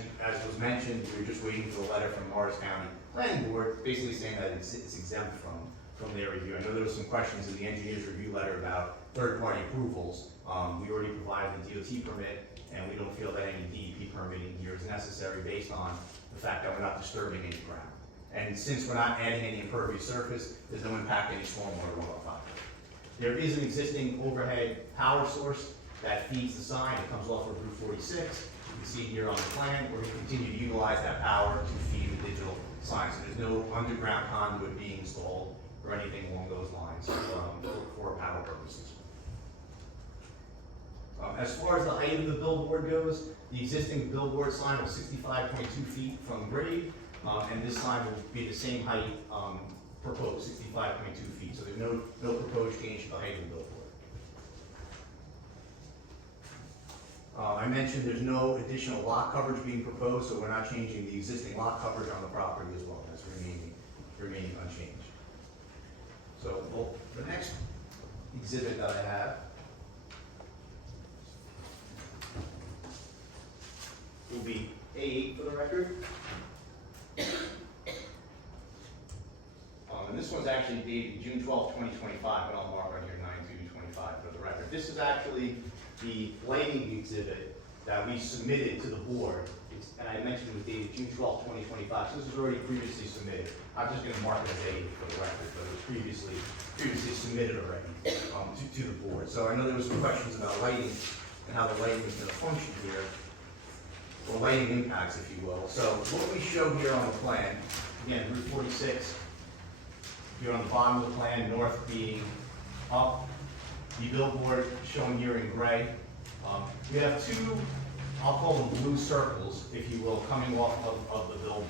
was mentioned, we're just waiting for a letter from Morris County Planning Board, basically saying that it's exempt from their review. I know there were some questions in the engineer's review letter about third-party approvals. We already provided the DOT permit, and we don't feel that any DEP permitting here is necessary based on the fact that we're not disturbing any ground. And since we're not adding any impervious surface, there's no impact on any stormwater runoff either. There is an existing overhead power source that feeds the sign. It comes off of Route 46. You can see here on the plan, we're going to continue to utilize that power to feed the digital sign. So there's no underground conduit being installed or anything along those lines for power purposes. As far as the height of the billboard goes, the existing billboard sign was 65.2 feet from grade, and this sign will be the same height proposed, 65.2 feet. So there's no proposed change to the height of the billboard. I mentioned there's no additional lot coverage being proposed, so we're not changing the existing lot coverage on the property as well. That's remaining unchanged. So, well, the next exhibit that I have will be A8 for the record. And this one's actually dated June 12, 2025, but I'll mark on here 9/2/25 for the record. This is actually the lighting exhibit that we submitted to the board. And I mentioned it was dated June 12, 2025, so this was already previously submitted. I'm just gonna mark it as A for the record, but it was previously submitted already to the board. So I know there was some questions about lighting and how the lighting is gonna function here, or lighting impacts, if you will. So what we show here on the plan, again, Route 46, here on the bottom of the plan, north being up, the billboard shown here in gray. We have two, I'll call them blue circles, if you will, coming off of the billboard.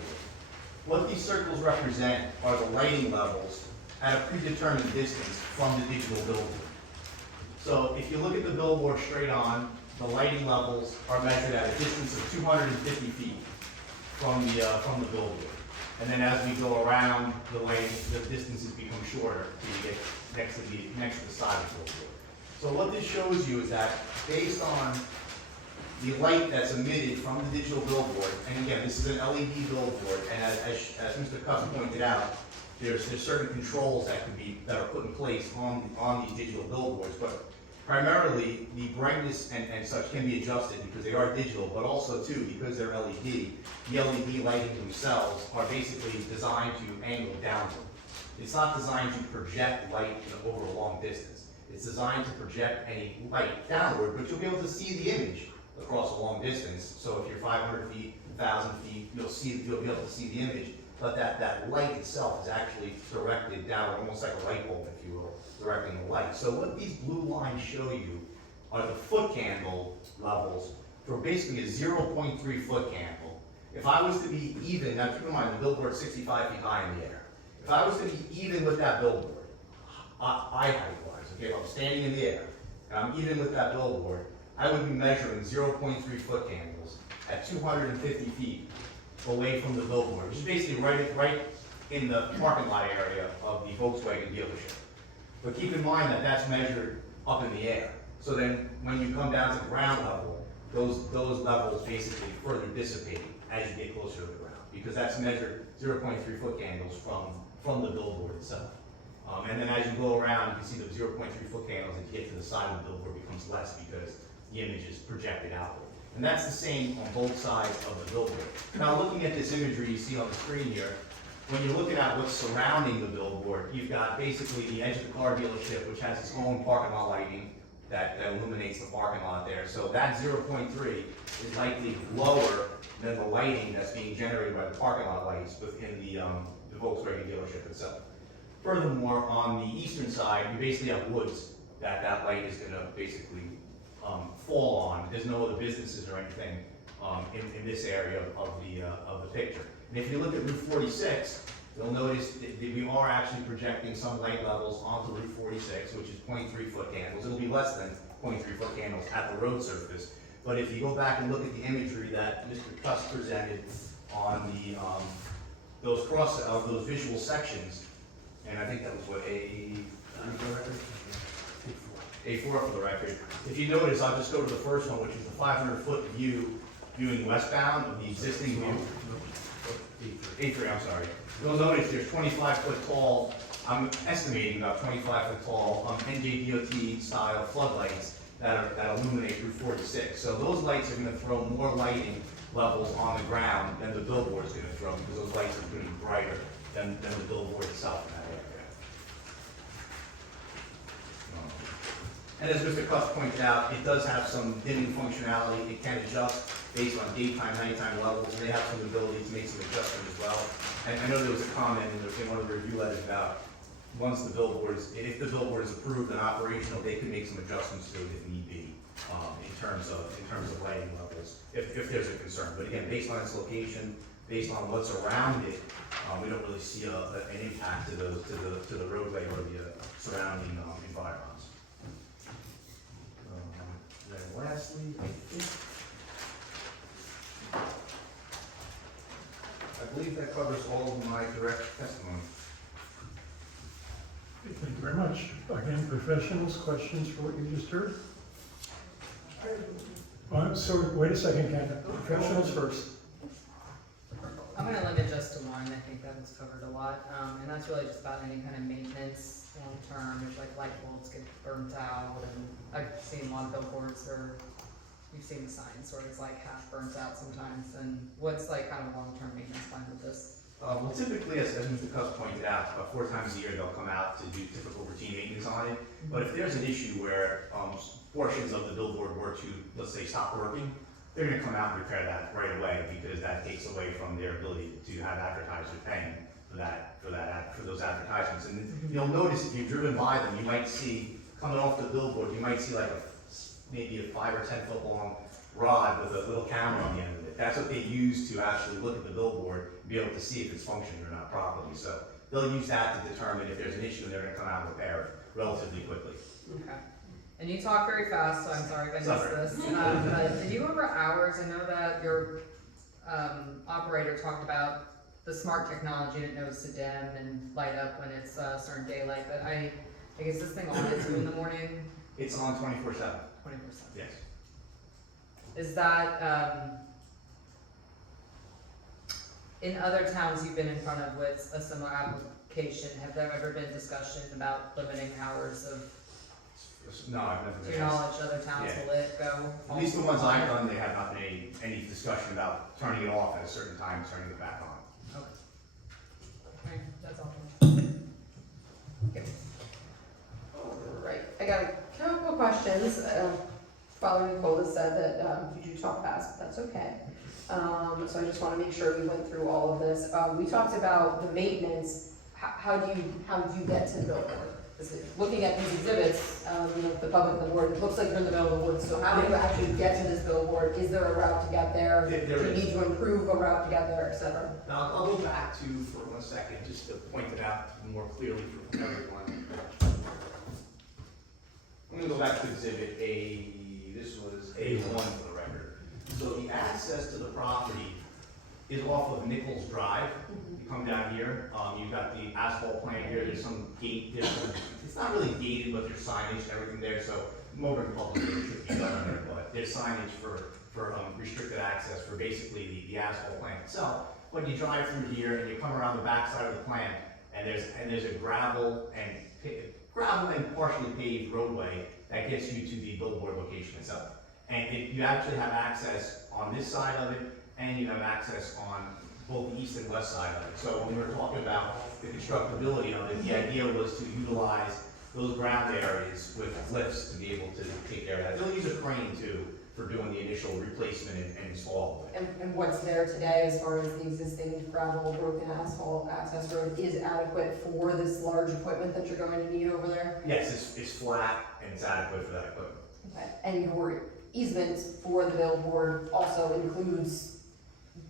What these circles represent are the lighting levels at a predetermined distance from the digital billboard. So if you look at the billboard straight on, the lighting levels are measured at a distance of 250 feet from the billboard. And then as we go around the lighting, the distances become shorter till you get next to the side of the billboard. So what this shows you is that based on the light that's emitted from the digital billboard, and again, this is an LED billboard, and as Mr. Cuss pointed out, there's certain controls that are put in place on these digital billboards, but primarily the brightness and such can be adjusted because they are digital, but also too, because they're LED, the LED lighting themselves are basically designed to angle downward. It's not designed to project light over a long distance. It's designed to project any light downward, but you'll be able to see the image across a long distance. So if you're 500 feet, 1,000 feet, you'll be able to see the image, but that light itself is actually directed downward, almost like a light bulb, if you will, directing the light. So what these blue lines show you are the foot candle levels for basically a 0.3 foot candle. If I was to be even, now keep in mind the billboard's 65 feet high in the air. If I was to be even with that billboard, eye height wise, okay, if I'm standing in the air and I'm even with that billboard, I would be measuring 0.3 foot candles at 250 feet away from the billboard, which is basically right in the parking lot area of the Volkswagen dealership. But keep in mind that that's measured up in the air. So then when you come down to ground level, those levels basically further dissipate as you get closer to the ground, because that's measured 0.3 foot candles from the billboard itself. And then as you go around, you can see the 0.3 foot candles as you get to the side of the billboard becomes less because the image is projected outward. And that's the same on both sides of the billboard. Now looking at this imagery you see on the screen here, when you're looking at what's surrounding the billboard, you've got basically the edge of the car dealership, which has its own parking lot lighting that illuminates the parking lot there. So that 0.3 is likely lower than the lighting that's being generated by the parking lot lights within the Volkswagen dealership itself. Furthermore, on the eastern side, you basically have woods that light is going to basically fall on. There's no other businesses or anything in this area of the picture. And if you look at Route 46, you'll notice that we are actually projecting some light levels onto Route 46, which is 0.3 foot candles. It'll be less than 0.3 foot candles at the road surface. But if you go back and look at the imagery that Mr. Cuss presented on the those visual sections, and I think that was what A4 for the record. If you notice, I'll just go to the first one, which is the 500-foot view viewing westbound of the existing view. A3, I'm sorry. You'll notice there's 25-foot tall, I'm estimating about 25-foot tall NJDOT style floodlights that illuminate Route 46. So those lights are going to throw more lighting levels on the ground than the billboard is going to throw, because those lights are going to be brighter than the billboard itself in that area. And as Mr. Cuff pointed out, it does have some dimming functionality. It can adjust based on daytime, nighttime levels. They have some ability to make some adjustments as well. And I know there was a comment in one of the review letters about if the billboard is approved and operational, they can make some adjustments to it if need be, in terms of lighting levels, if there's a concern. But again, based on its location, based on what's around it, We don't really see an impact to the roadway or the surrounding environs. Then lastly, I believe that covers all of my direct testimony. Thank you very much. Again, professionals, questions for what you just heard? So, wait a second, Ken. Professionals first. I'm gonna limit just to one, I think that was covered a lot, and that's really just about any kind of maintenance long term, if like light bulbs get burnt out, and I've seen a lot of billboards where you've seen the signs where it's like half burnt out sometimes, and what's like kind of a long-term maintenance plan with this? Well, typically, as Mr. Cuss pointed out, about 4 times a year they'll come out to do typical routine maintenance on it. But if there's an issue where portions of the billboard were to, let's say, stop working, they're going to come out and repair that right away because that takes away from their ability to have advertisers paying for those advertisements. And you'll notice if you've driven by them, you might see coming off the billboard, you might see like maybe a 5 or 10 foot long rod with a little camera on the end of it. That's what they use to actually look at the billboard and be able to see if it's functioning or not properly. So they'll use that to determine if there's an issue and they're going to come out and repair it relatively quickly. Okay. And you talk very fast, so I'm sorry if I missed this. But did you go over hours? I know that your operator talked about the smart technology that knows to dim and light up when it's certain daylight, but I guess this thing on at 2 in the morning? It's on 24/7. 20%. Yes. Is that, in other towns you've been in front of with a similar application, have there ever been discussions about limiting hours of, No, I've never to been your asked. knowledge, other towns Yeah. will it go? At least the ones I've done, they have not made any discussion about turning it off at a certain time, turning it back on. Okay. Alright, that's all. Right, I got a couple questions. Father Nicole has said that you do talk fast, but that's okay. So I just want to make sure we went through all of this. We talked about the maintenance. How do you get to the billboard? Looking at these exhibits, the public, the board, it looks like you're in the middle of the woods. So how do you actually get to this billboard? Is there a route to get there? There Do you is. need to improve a route to get there, et cetera? Now, I'll go back to, for 1 second, just to point it out more clearly for everyone. I'm gonna go back to exhibit A, this was A1 for the record. So the access to the property is off of Nichols Drive. You come down here, you've got the asphalt plant here, there's some gate, it's not really gated, but there's signage and everything there, so motor and public should be done there, but there's signage for restricted access for basically the asphalt plant itself. When you drive through here and you come around the back side of the plant, and there's a gravel and partially paved roadway that gets you to the billboard location itself. And you actually have access on this side of it, and you have access on both the east and west side of it. So when we were talking about the constructability of it, the idea was to utilize those ground areas with lifts to be able to take care of that. They'll use a crane too for doing the initial replacement and install of it. And what's there today as far as the existing gravel, broken asphalt access road is adequate for this large equipment that you're going to need over there? Yes, it's flat and it's adequate for that equipment. Okay. And your easement for the billboard also includes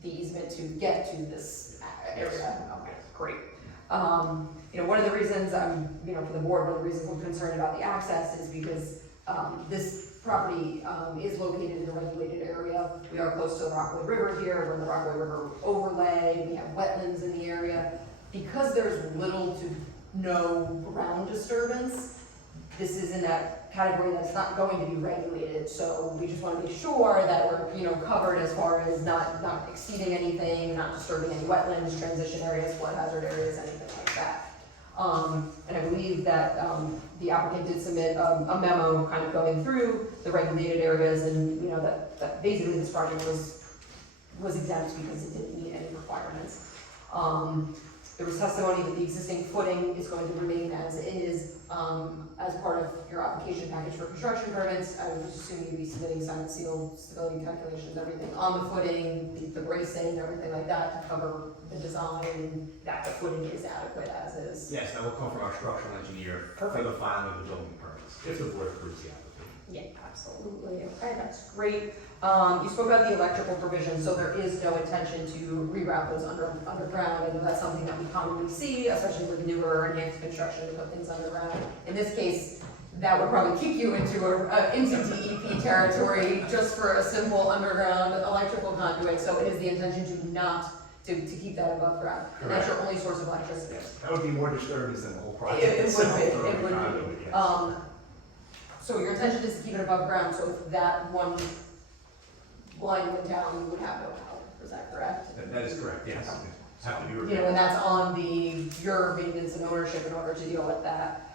the easement to get to this area? Yes. Okay, great. One of the reasons for the board, one of the reasons I'm concerned about the access is because this property is located in a regulated area. We are close to the Rockaway River here, we're in the Rockaway River overlay, we have wetlands in the area. Because there's little to no ground disturbance, this is in that category that's not going to be regulated. So we just want to make sure that we're, covered as far as not exceeding anything, not disturbing any wetlands, transition areas, flood hazard areas, anything like that. And I believe that the applicant did submit a memo kind of going through the regulated areas, and that basically this project was exempt because it didn't meet any requirements. There was testimony that the existing footing is going to remain as is. As part of your application package for construction permits, I would assume you'd be submitting signed seal, stability calculations, everything on the footing, the bracing, everything like that to cover the design, and that the footing is adequate as is. Yes, that will come from our structural engineer for the filing of the building permits, if the board approves the application. Yeah, absolutely. Okay, that's great. You spoke about the electrical provision, so there is no intention to reroute those underground. I know that's something that we commonly see, especially with newer enhanced construction to put things underground. In this case, that would probably kick you into DEP territory just for a simple underground electrical conduit. So it is the intention to not to keep that above ground, and that's your only source of electricity. That would be more disturbance than the whole project It would itself. be, or it would conduit, be. yes. So your intention is to keep it above ground, so if that one line went down, you would have no power, is that correct? That is correct, yes. Have to be You know, repaired. and that's on your maintenance and ownership in order to deal with that.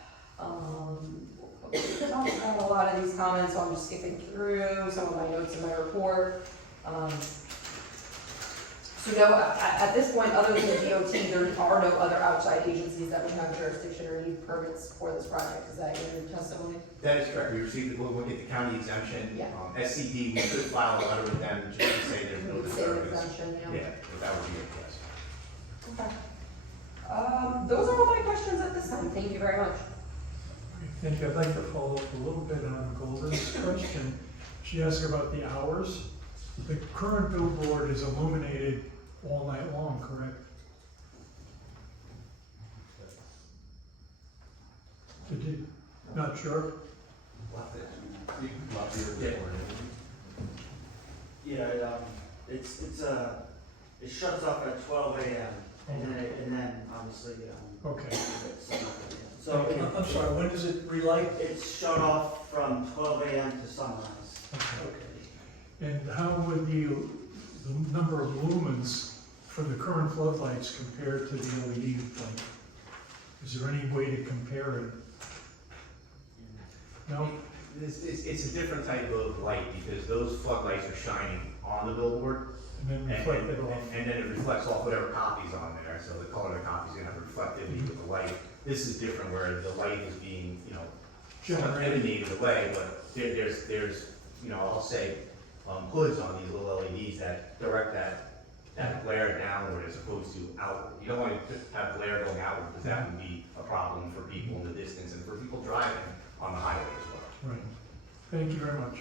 We talked about a lot of these comments, so I'm just skipping through some of my notes in my report. So no, at this point, other than the DOT, there are no other outside agencies that would have jurisdiction or need permits for this project, is that your testimony? That is correct. We received, we'll get the county exemption. Yeah. SCD, we could file a letter with them just to say there's no Same disturbance. exemption, Yeah, if that would be it, yes. Okay. Those are all my questions at this time, thank you very much. Thank you. I'd like to follow up a little bit on Golden's question. She asked about the hours. The current billboard is illuminated all night long, correct? Did you, not sure? Yeah, it shuts off at 12 a.m. and then obviously, Okay. so I'm sorry, when does it relight? it's shut off from 12 a.m. to sunrise. Okay. And how would the number of lumens from the current floodlights compare to the LED light? Is there any way to compare it? No? It's a different type of light because those floodlights are shining on the billboard. And then And reflect it off? and then it reflects off whatever copy's on there, so the color of the copy's gonna have reflectivity with the light. This is different where the light is being, Generated. emanated away, but there's, I'll say, hoods on these little LEDs that direct that glare downward as opposed to outward. You don't want to have glare going outward because that would be a problem for people in the distance and for people driving on the highway as well. Right. Thank you very much.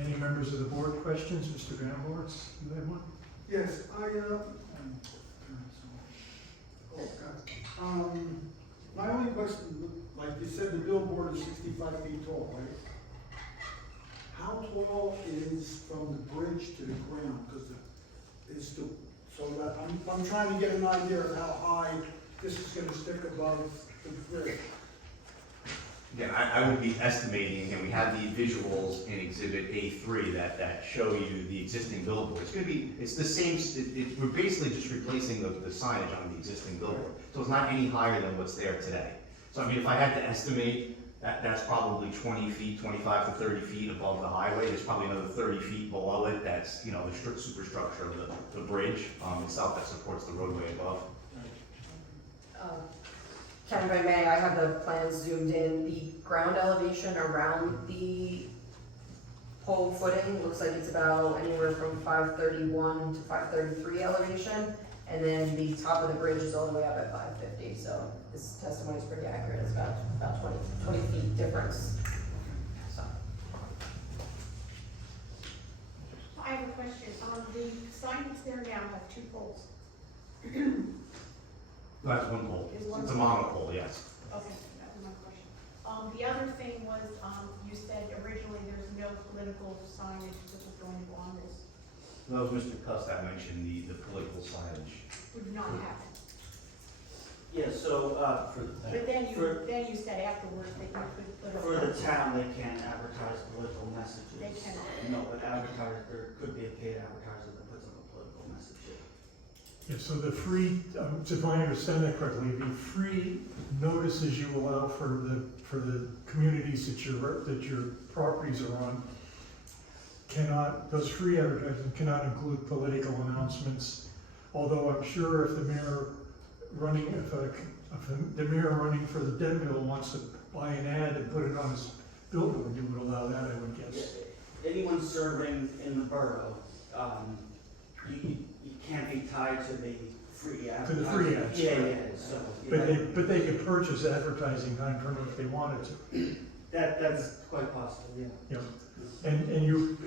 Any members of the board questions? Mr. Van Horst, you have one? Yes, my only question, like you said, the billboard is 65 feet tall, right? How tall is from the bridge to the ground? Because so that, I'm trying to get an idea of how high this is gonna stick above the bridge. Again, I would be estimating, and we have the visuals in Exhibit A3 that show you the existing billboard. It's the same, we're basically just replacing the signage on the existing billboard. So it's not any higher than what's there today. So I mean, if I had to estimate, that's probably 20 feet, 25 to 30 feet above the highway. There's probably another 30 feet below it. That's, the superstructure of the bridge itself that supports the roadway above. Ken, if I may, I have the plans zoomed in. The ground elevation around the pole footing looks like it's about anywhere from 531 to 533 elevation. And then the top of the bridge is all the way up at 550. So this testimony is pretty accurate. It's about 20 feet difference. So. I have a question. The sign that's there now has 2 poles. That's one pole. Is one It's a pole. monopole, yes. Okay, that was my question. The other thing was, you said originally there's no political signage that was going to go on this. That was Mr. Cuss that mentioned the political signage. Would not happen. Yeah, so, But then you said afterwards that you could put a. for the town, they can't advertise political messages. They cannot. No, but there could be a paid advertiser that puts up a political message. Yeah, so the free, if I understand that correctly, the free notices you allow for the communities that your properties are on those free advertisements cannot include political announcements. Although I'm sure if the mayor running for the Denville wants to buy an ad and put it on his billboard, you would allow that, I would guess. Anyone serving in the borough, you can't be tied to the free ad. To the free ads. Yeah, so. But they could purchase advertising time from it if they wanted to. That's quite possible, yeah. Yeah, and you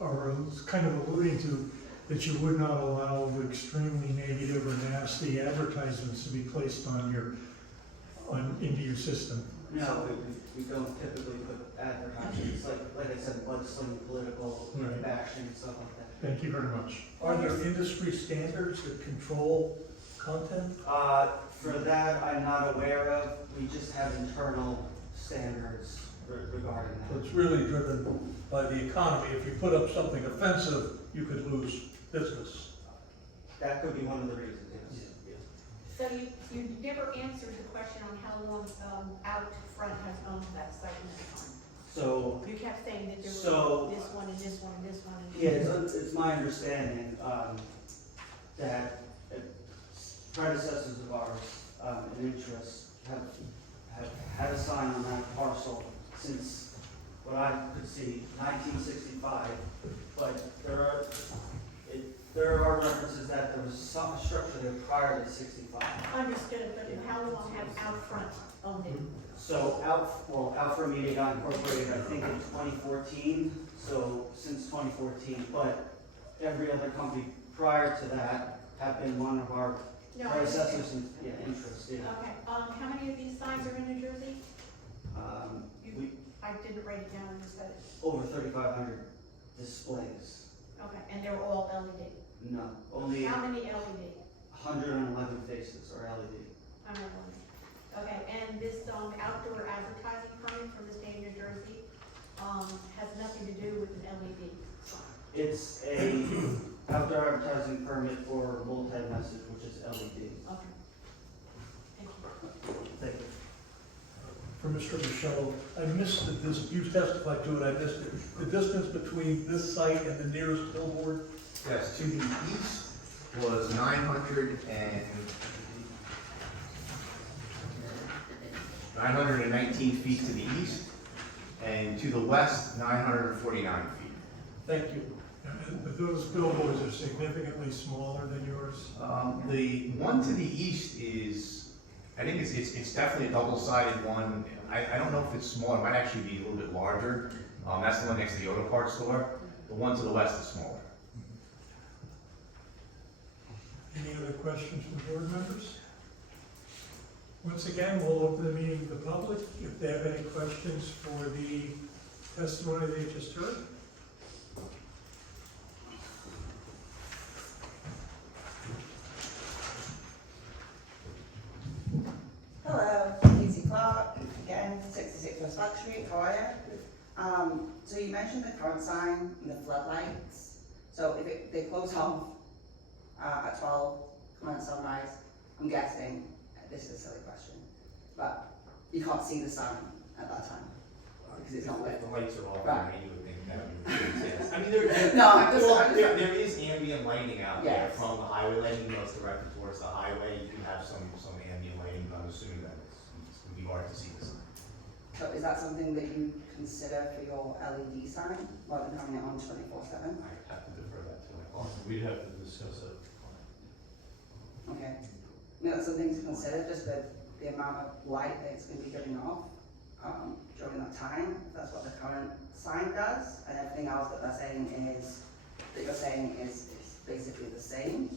are kind of alluding to that you would not allow extremely negative or nasty advertisements to be placed into your system. No, we don't typically put advertisements, like I said, legislative, political, Right. bashing, stuff like that. Thank you very much. Are there industry standards that control content? For that, I'm not aware of, we just have internal standards regarding So that. it's really driven by the economy. If you put up something offensive, you could lose business. That could be one of the reasons, yes. So you never answered the question on how long, Out Front has owned that site in that time. So, You kept saying that there So- was this one and this one and this one and yeah, this one. it's my understanding, that predecessors of ours, in interest, have had a sign on that parcel since, what I could see, 1965, but there are references that there was some structure there prior to 65. Understood, but how long has Out Front owned it? So Alpha Media got incorporated, I think, in 2014, so since 2014, but every other company prior to that have been one of our No, I predecessors understand. in interest, yeah. Okay, how many of these signs are in New Jersey? We, I didn't write it down, you said it. over 3,500 displays. Okay, and they're all LED? No, only How many LED? 111 faces are LED. I don't know. Okay, and this, outdoor advertising permit from the state of New Jersey, has nothing to do with an LED sign? It's a outdoor advertising permit for multi-message, which is LED. Okay. Thank you. Thank you. For Mr. Michelle, I missed you testified to it, I missed it. The distance between this site and the nearest billboard? Yes, to the east was 919 feet to the east, and to the west, 949 feet. Thank you. But those billboards are significantly smaller than yours? The one to the east is, I think it's definitely a double-sided one. I don't know if it's smaller, it might actually be a little bit larger. That's the one next to the auto parts store. The one to the west is smaller. Any other questions from board members? Once again, we'll open the meeting to the public. If they have any questions for the testimony they just heard. Hello, Casey Clark, again, 66 West Back Street, how are you? So you mentioned the current sign and the floodlights. So if they close off at 12, come on sunrise, I'm guessing, this is a silly question, but you can't see the sun at that time, because it's not lit. The lights are off, Right. you would think that would make sense. I mean, there, No, I'm just- there is ambient lighting out there Yes. from the highway lighting, you know, it's directed towards the highway. You can have some ambient lighting, but I'm assuming that it's gonna be hard to see the sign. So is that something that you consider for your LED sign, rather than having it on 24/7? I have to defer that to my partner. We'd have to discuss it. Okay. I mean, that's something to consider, just the amount of light that it's gonna be giving off, during that time. If that's what the current sign does, and everything else that you're saying is basically the same.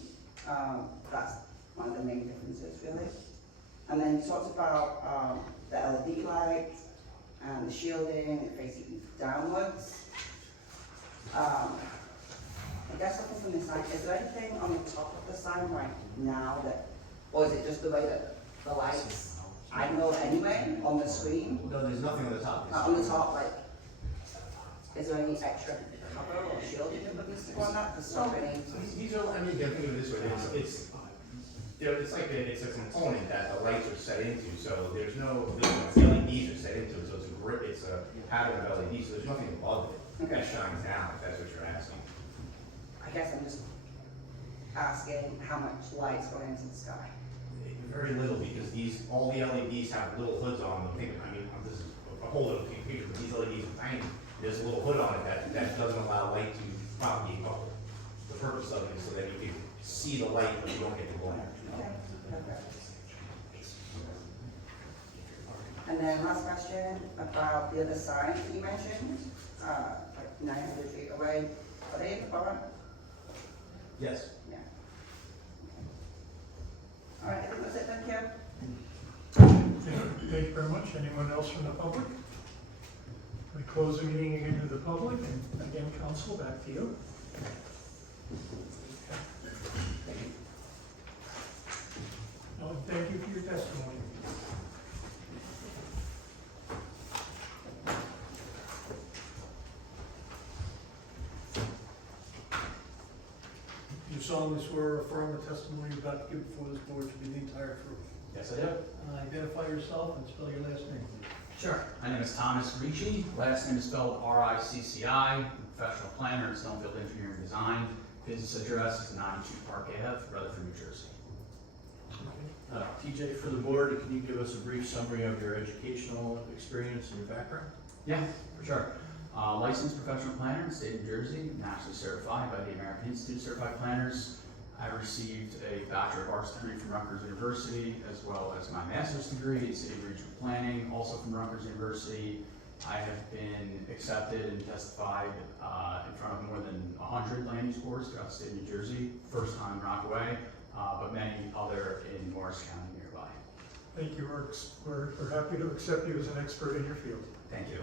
That's one of the main differences, really. And then you talked about, the LED lights and the shielding facing downwards. I guess looking from the sign, is there anything on the top of the sign right now or is it just the way that the lights angle anyway on the screen? No, there's nothing on the top. On the top, like, is there any extra cover or shielding that needs to go on that to stop any? These are, I mean, think of it this way, it's like it's a component that the lights are set into, so there's no, the LEDs are set into it, so it's a pattern of LEDs, so there's nothing above it that shines down, if that's what you're asking. I guess I'm just asking how much light's going into the sky. Very little, because all the LEDs have little hoods on them. This is a whole little picture, but these LEDs are tiny. There's a little hood on it that doesn't allow light to propagate upward. The purpose of it is so that you can see the light, but you don't get the glare. Okay. And then last question about the other signs that you mentioned, like 900 feet away, are they in the bond? Yes. Yeah. All right, I think that's it, thank you. Thank you very much. Anyone else from the public? We close the meeting again to the public, and again, council, back to you. No, thank you for your testimony. You solemnly swear or affirm the testimony you're about to give before this board to be the entire truth. Yes, I do. Identify yourself and spell your last name, please. Sure. My name is Thomas Ricci. Last name is spelled R-I-C-C-I. I'm a professional planner in Stonefield Engineering Design. Business address is 92 Park Ave, Rutherford, New Jersey. TJ, for the board, can you give us a brief summary of your educational experience and your background? Yeah, for sure. Licensed professional planner in the state of New Jersey, nationally certified by the American Institute of Certified Planners. I received a Bachelor of Arts degree from Rutgers University, as well as my master's degree in city regional planning, also from Rutgers University. I have been accepted and testified in front of more than 100 land use boards throughout the state of New Jersey, first time in Rockaway, but many other in Morris County nearby. Thank you, we're happy to accept you as an expert in your field. Thank you.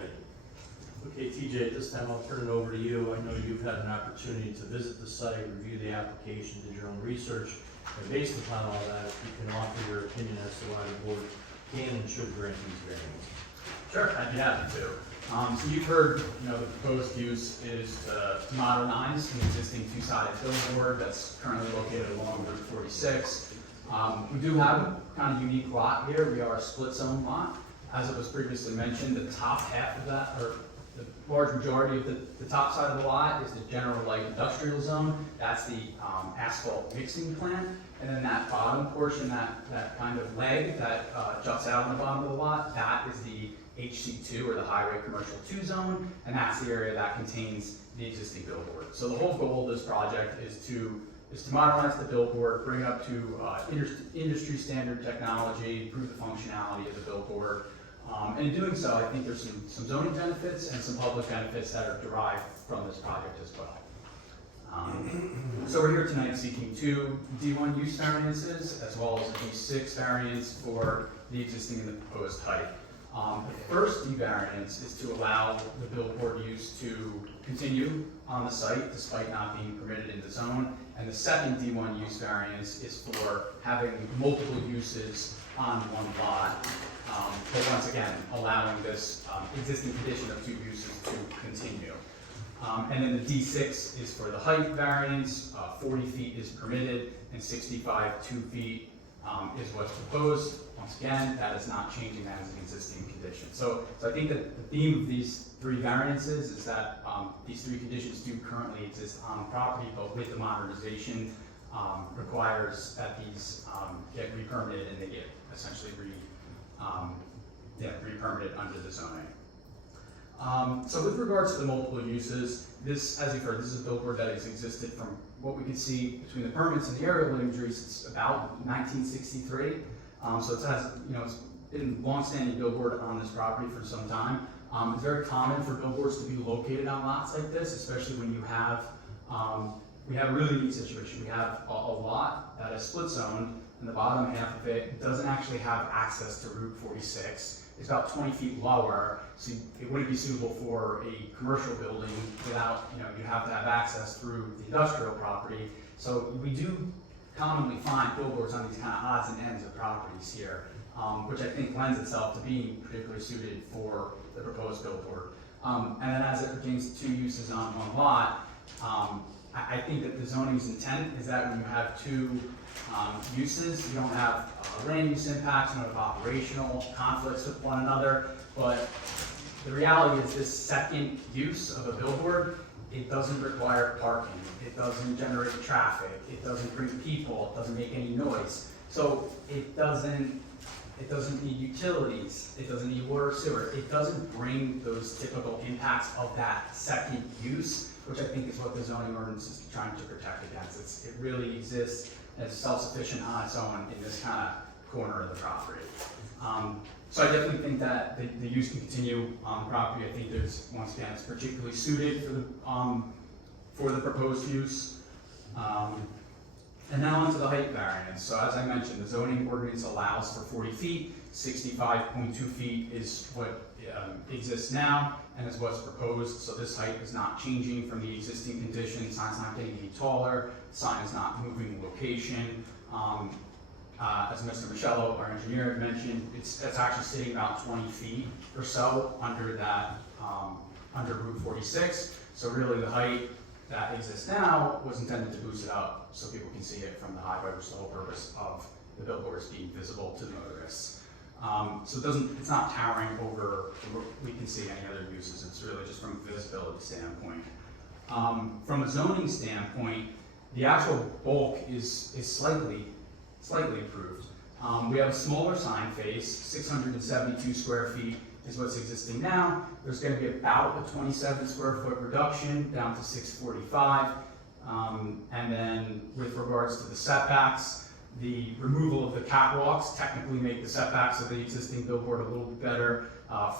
Okay, TJ, at this time I'll turn it over to you. I know you've had an opportunity to visit the site, review the application, did your own research, and based upon all that, you can offer your opinion as to why the board can and should grant these variances. Sure, I'd be happy to. So you've heard, the proposed use is to modernize an existing two-sided billboard that's currently located along Route 46. We do have a kind of unique lot here. We are a split zone lot. As it was previously mentioned, the top half of that, or the large majority of the top side of the lot is the general light industrial zone. That's the asphalt mixing plant. And then that bottom portion, that kind of leg that juts out on the bottom of the lot, that is the HC2 or the Highway Commercial 2 zone, and that's the area that contains the existing billboard. So the whole goal of this project is to modernize the billboard, bring it up to industry standard technology, improve the functionality of the billboard. And in doing so, I think there's some zoning benefits and some public benefits that are derived from this project as well. So we're here tonight seeking 2 D1 use variances as well as a D6 variance for the existing and the proposed height. The first D variance is to allow the billboard use to continue on the site despite not being permitted in the zone. And the second D1 use variance is for having multiple uses on one lot. But once again, allowing this existing condition of 2 uses to continue. And then the D6 is for the height variance, 40 feet is permitted, and 65 2 feet is what's proposed. Once again, that is not changing that as an existing condition. So I think that the theme of these 3 variances is that these 3 conditions do currently exist on the property, but with the modernization requires that these get re-permitted and they get essentially re-permitted under the zoning. So with regards to the multiple uses, this, as you've heard, this is a billboard that has existed from what we can see between the permits and the aerial imagery since about 1963. So it has, it's been a long-standing billboard on this property for some time. It's very common for billboards to be located on lots like this, especially when you have, we have a really neat situation. We have a lot that is split zoned, and the bottom half of it doesn't actually have access to Route 46. It's about 20 feet lower, so it wouldn't be suitable for a commercial building without, you have to have access through the industrial property. So we do commonly find billboards on these kind of odds and ends of properties here, which I think lends itself to being particularly suited for the proposed billboard. And then as it pertains to 2 uses on one lot, I think that the zoning's intent is that when you have 2 uses, you don't have land use impacts, you don't have operational conflicts with one another, but the reality is this second use of a billboard, it doesn't require parking, it doesn't generate traffic, it doesn't bring people, it doesn't make any noise. So it doesn't need utilities, it doesn't need water, sewer, it doesn't bring those typical impacts of that second use, which I think is what the zoning ordinance is trying to protect against. It really exists as self-sufficient on its own in this kind of corner of the property. So I definitely think that the use can continue on the property. I think there's, once again, it's particularly suited for the proposed use. And now onto the height variance. So as I mentioned, the zoning ordinance allows for 40 feet. 65.2 feet is what exists now and is what's proposed. So this height is not changing from the existing condition. Sign's not getting any taller. Sign is not moving location. As Mr. Michello, our engineer, had mentioned, it's actually sitting about 20 feet or so under that, under Route 46. So really the height that exists now was intended to boost it up so people can see it from the highway, which is the whole purpose of the billboards being visible to the motorists. So it's not towering over, we can see any other uses. It's really just from a visibility standpoint. From a zoning standpoint, the actual bulk is slightly improved. We have a smaller sign face, 672 square feet is what's existing now. There's going to be about a 27 square foot reduction down to 645. And then with regards to the setbacks, the removal of the catwalks technically make the setbacks of the existing billboard a little bit better.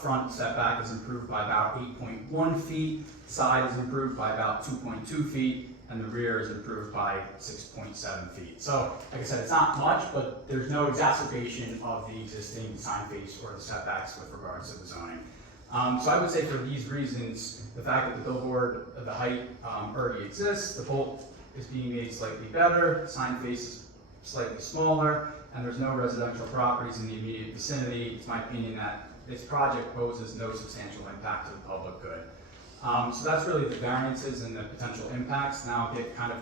Front setback is improved by about 8.1 feet, side is improved by about 2.2 feet, and the rear is improved by 6.7 feet. So, like I said, it's not much, but there's no exacerbation of the existing sign face or the setbacks with regards to the zoning. So I would say for these reasons, the fact that the billboard, the height already exists, the bulk is being made slightly better, the sign face is slightly smaller, and there's no residential properties in the immediate vicinity, it's my opinion that this project poses no substantial impact to the public good. So that's really the variances and the potential impacts. Now I'll get kind of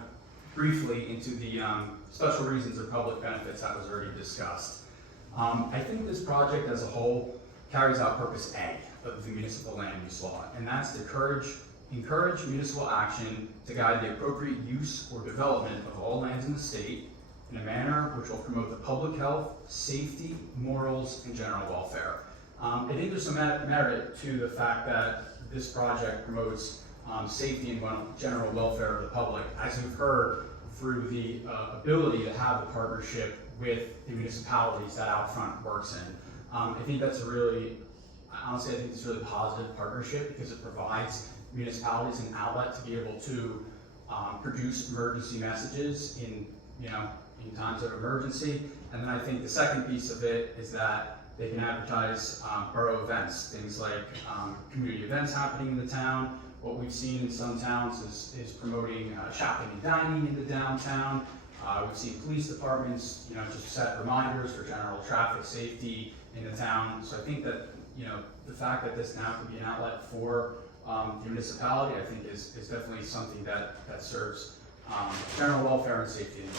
briefly into the special reasons or public benefits that was already discussed. I think this project as a whole carries out purpose A of the municipal land use law, and that's to encourage municipal action to guide the appropriate use or development of all lands in the state in a manner which will promote the public health, safety, morals, and general welfare. I think there's some merit to the fact that this project promotes safety and general welfare of the public, as you've heard through the ability to have the partnership with the municipalities that Outfront works in. I think that's honestly, I think it's a really positive partnership because it provides municipalities an outlet to be able to produce emergency messages in times of emergency. And then I think the second piece of it is that they can advertise borough events, things like community events happening in the town. What we've seen in some towns is promoting shopping and dining in the downtown. We've seen police departments, just set reminders for general traffic safety in the town. So I think that, the fact that this now could be an outlet for the municipality, I think is definitely something that serves general welfare and safety. And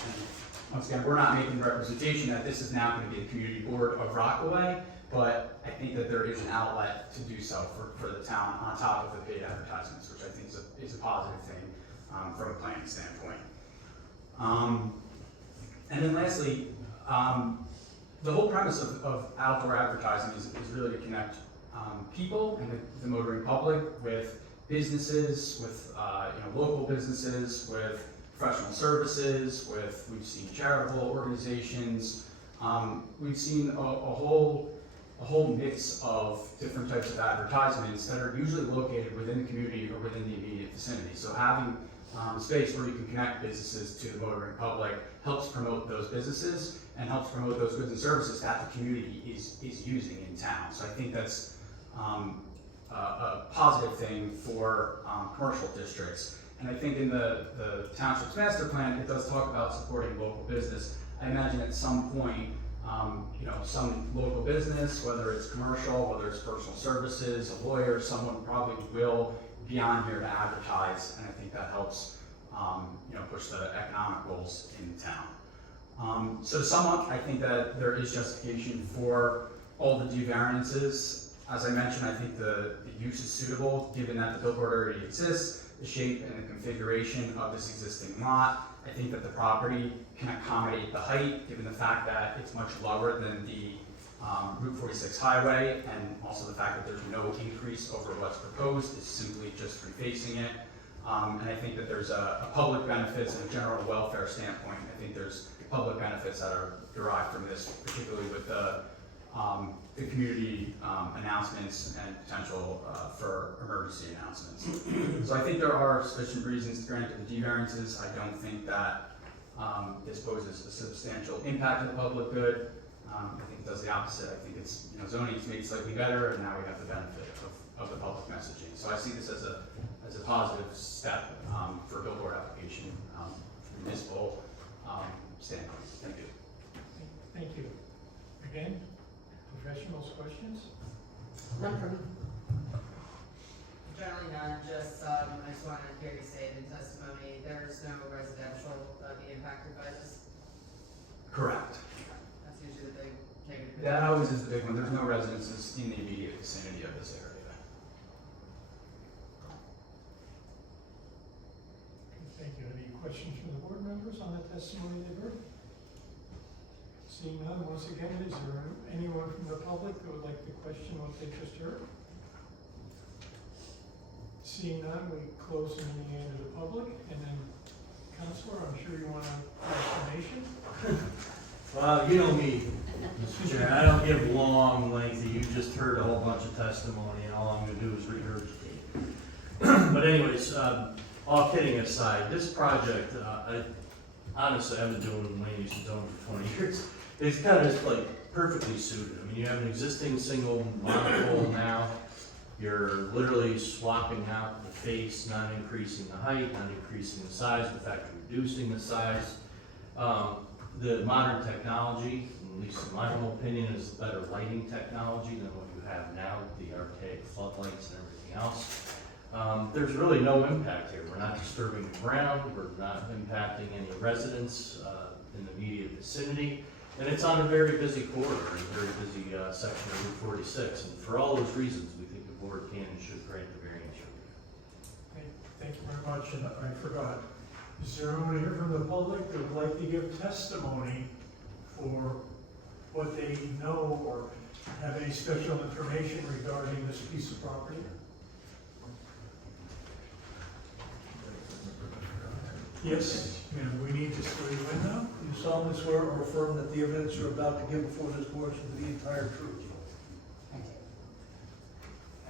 once again, we're not making representation that this is now going to be the community board of Rockaway, but I think that there is an outlet to do so for the town on top of the paid advertisements, which I think is a positive thing from a planning standpoint. And then lastly, the whole premise of outdoor advertising is really to connect people and the motoring public with businesses, with local businesses, with professional services, we've seen charitable organizations, we've seen a whole mix of different types of advertisements that are usually located within the community or within the immediate vicinity. So having space where you can connect businesses to the motoring public helps promote those businesses and helps promote those goods and services that the community is using in town. So I think that's a positive thing for commercial districts. And I think in the township's master plan, it does talk about supporting local business. I imagine at some point, some local business, whether it's commercial, whether it's personal services, a lawyer, someone probably will be on here to advertise, and I think that helps, push the economic goals in town. So to sum up, I think that there is justification for all the D variances. As I mentioned, I think the use is suitable, given that the billboard already exists, the shape and the configuration of this existing lot. I think that the property can accommodate the height, given the fact that it's much lower than the Route 46 highway, and also the fact that there's no increase over what's proposed, it's simply just refacing it. And I think that there's a public benefits and a general welfare standpoint. I think there's public benefits that are derived from this, particularly with the the community announcements and potential for emergency announcements. So I think there are sufficient reasons to grant the D variances. I don't think that this poses a substantial impact to the public good. I think it does the opposite. I think it's, zoning is made slightly better, and now we have the benefit of the public messaging. So I see this as a positive step for billboard application from a municipal standpoint. Thank you. Thank you. Again, professionals, questions? None for me. Generally none, just, I just wanted to hear you say it in testimony, there's no residential being impacted by this? Correct. That's usually the big negative. That always is the big one. There's no residences in the immediate vicinity of this area. Thank you. Any questions from the board members on the testimony they've heard? Seeing none, once again, is there anyone from the public who would like to question what they just heard? Seeing none, we close the meeting to the public, and then, Counselor, I'm sure you want an explanation? Well, you know me, Mr. Chair, I don't give long, lengthy, you just heard a whole bunch of testimony, and all I'm gonna do is regurgitate. But anyways, all kidding aside, this project, honestly, I've been doing land use and zoning for 20 years. It's kind of like perfectly suited. I mean, you have an existing single monopole now. You're literally swapping out the face, not increasing the height, not increasing the size, in fact, reducing the size. The modern technology, at least in my humble opinion, is better lighting technology than what you have now, the archaic floodlights and everything else. There's really no impact here. We're not disturbing the ground, we're not impacting any residents in the immediate vicinity, and it's on a very busy corridor, a very busy section of Route 46, and for all those reasons, we think the board can and should grant the variance review. Thank you very much, and I forgot. Is there anyone here from the public that would like to give testimony for what they know or have any special information regarding this piece of property? Yes, ma'am, we need to swear you in now. You solemnly swear or affirm that the evidence you're about to give before this board shall be the entire truth?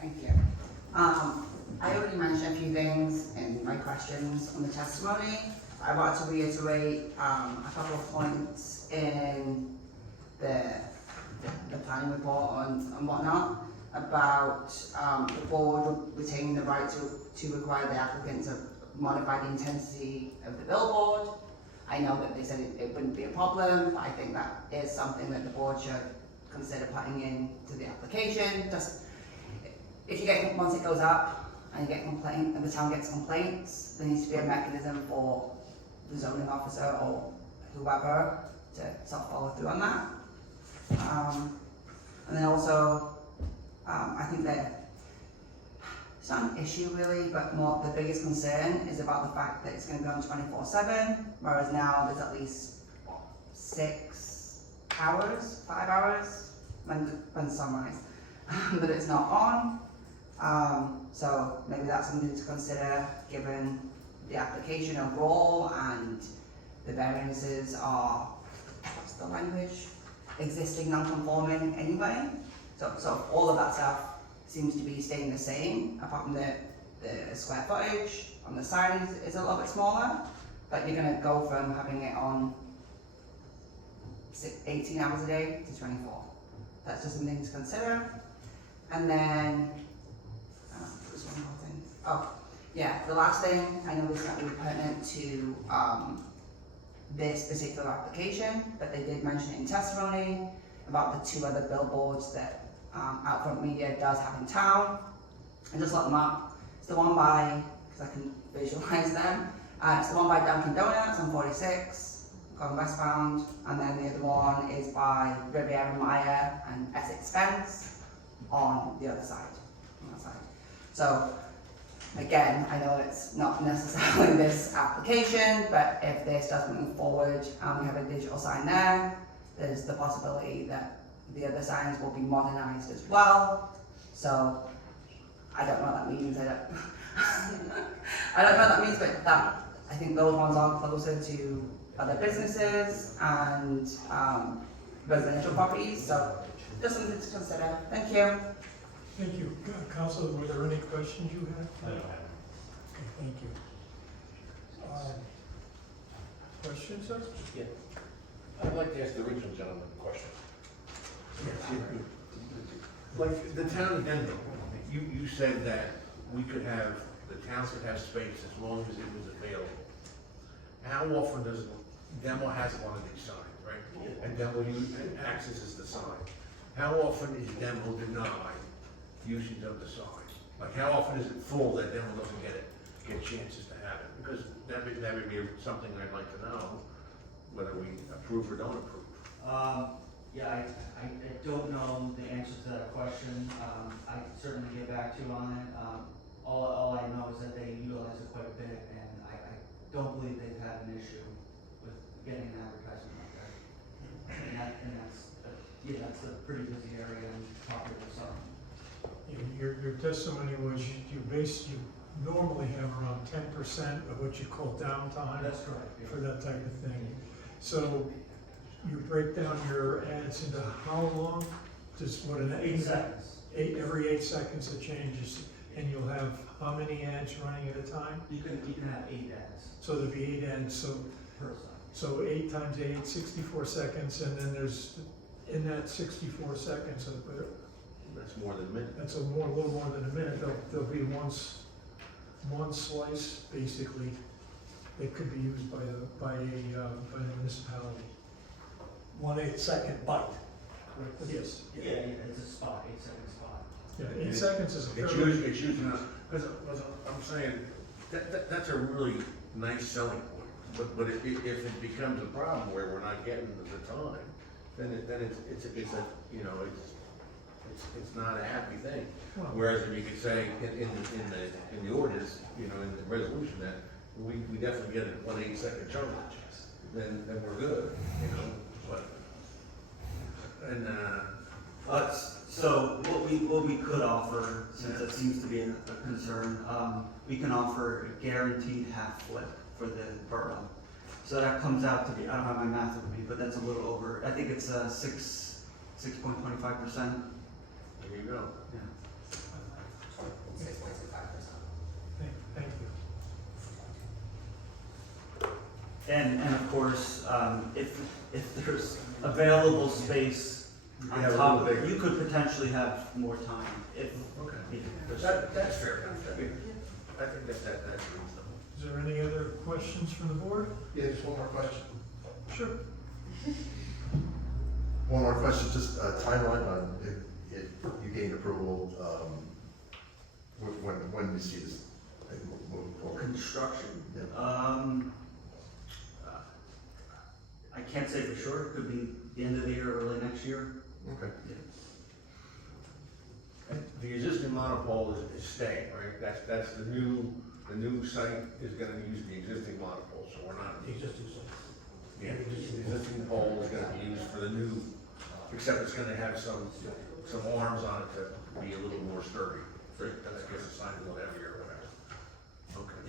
Thank you. I already mentioned a few things in my questions on the testimony. I want to reiterate a couple of points in the planning report and whatnot about the board retaining the right to require the applicant to modify the intensity of the billboard. I know that they said it wouldn't be a problem, but I think that is something that the board should consider putting into the application. Just if you get, once it goes up and you get complaint, and the town gets complaints, there needs to be a mechanism for the zoning officer or whoever to sort of follow through on that. And then also, I think that it's not an issue really, but more the biggest concern is about the fact that it's going to be on 24/7, whereas now there's at least 6 hours, 5 hours when sunrise that it's not on. So maybe that's something to consider given the application overall and the variances are, what's the language? Existing non-conforming anyway. So all of that stuff seems to be staying the same, apart from the square footage on the side is a little bit smaller, but you're going to go from having it on 18 hours a day to 24. That's just something to consider. And then, there's one more thing. Oh, yeah, the last thing, I know this is not really pertinent to this particular application, but they did mention it in testimony about the 2 other billboards that Outfront Media does have in town. And just look them up. It's the one by, because I can visualize them, it's the one by Dunkin' Donuts on 46, going westbound, and then the other one is by Riviera Maya and Essex Fence on the other side, on that side. So, again, I know it's not necessarily this application, but if this does move forward and we have a digital sign there, there's the possibility that the other signs will be modernized as well. So, I don't know what that means, I don't know what that means, but that, I think those ones are closer to other businesses and residential properties, so Just something to consider. Thank you. Thank you. Council, were there any questions you had? I don't have Okay, thank you. Questions, sir? I'd like to ask the original gentleman a question. Like the town of Denver, you said that we could have, the town could have space as long as it was available. How often does, Demo has one of these signs, right? And Demo accesses the sign. How often is Demo denied usage of the sign? Like how often is it full that Demo doesn't get chances to have it? Because that would be something I'd like to know, whether we approve or don't approve. Yeah, I don't know the answer to that question. I can certainly get back to you on it. All I know is that they utilize it quite a bit, and I don't believe they've had an issue with getting an advertisement like that. That's a pretty busy area and popular zone. Your testimony was you normally have around 10% of what you call downtime. That's correct. Yeah. For that type of thing. So you break down your ads into how long? Just what, 8 seconds. Every 8 seconds it changes, and you'll have how many ads running at a time? You can have 8 ads So there'll be 8 ads, per side. so 8 times 8, 64 seconds, and then there's, in that 64 seconds, That's more than a minute. that's a little more than a minute, there'll be one slice, basically, that could be used by a municipality. 1 8-second bite. Correct? Yes. Yeah, it's a spot, 8-second spot. Yeah, 8 seconds is a It's fair. usually not, because I'm saying, that's a really nice selling point. But if it becomes a problem where we're not getting the time, then it's a, you know, it's not a happy thing. Well, Whereas if you could say in the ordinance, you know, in the resolution that we definitely get a 1 8-second chunk, then we're good, you know, So what we could offer, since that seems to be a concern, we can offer a guaranteed half flip for the borough. So that comes out to be, I don't have my math with me, but that's a little over, I think it's 6.25%. there you go. Yeah. 6.25%. thank you. And of course, if there's available space on Yeah, a top little of it, bigger. you could potentially have more time if. Okay. if- That's fair enough. I mean, I think that's reasonable. Is there any other questions from the board? Yeah, just one more question. Sure. One more question, just a timeline on if you gain approval, when we see this moving forward. Construction. Yeah. I can't say for sure, it could be the end of the year or early next year. Okay. And the existing monopole is staying, right? That's the new site is gonna use the existing monopole, so we're not. The existing site. Yeah, the existing pole is gonna be used for the new, except it's gonna have some arms on it to be a little more sturdy. I guess the sign is a little heavier or whatever. Okay.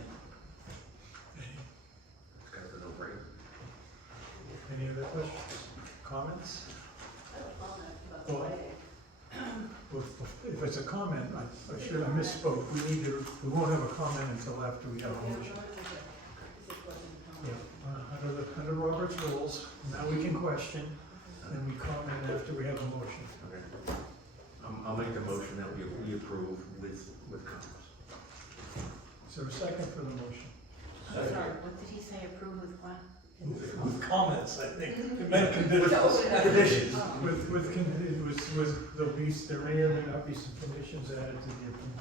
It's kind of a no-brainer. Any other questions, comments? I have a comment about Well, lighting. If it's a comment, I misspoke. We won't have a comment until after we have a motion. Yeah, under Robert's rules, now we can question, and we comment after we have a motion. Okay. I'll make the motion that we approve with comments. Is there a second for the motion? Sorry, what did he say, approve with what? With comments, I think. Conditions. There may or may not be some conditions added to the approval.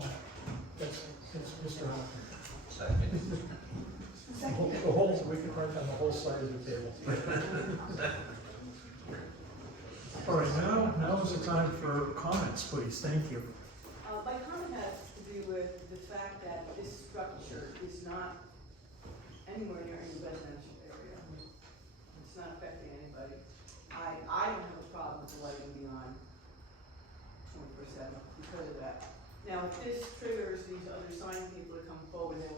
Oh, that's Mr. Hoffman. The whole, we can mark on the whole side of the table. All right, now is the time for comments, please. Thank you. My comment has to do with the fact that this structure is not anywhere near any residential area. It's not affecting anybody. I don't have a problem with the lighting being on 24/7 because of that. Now, if this triggers these other sign people to come forward, they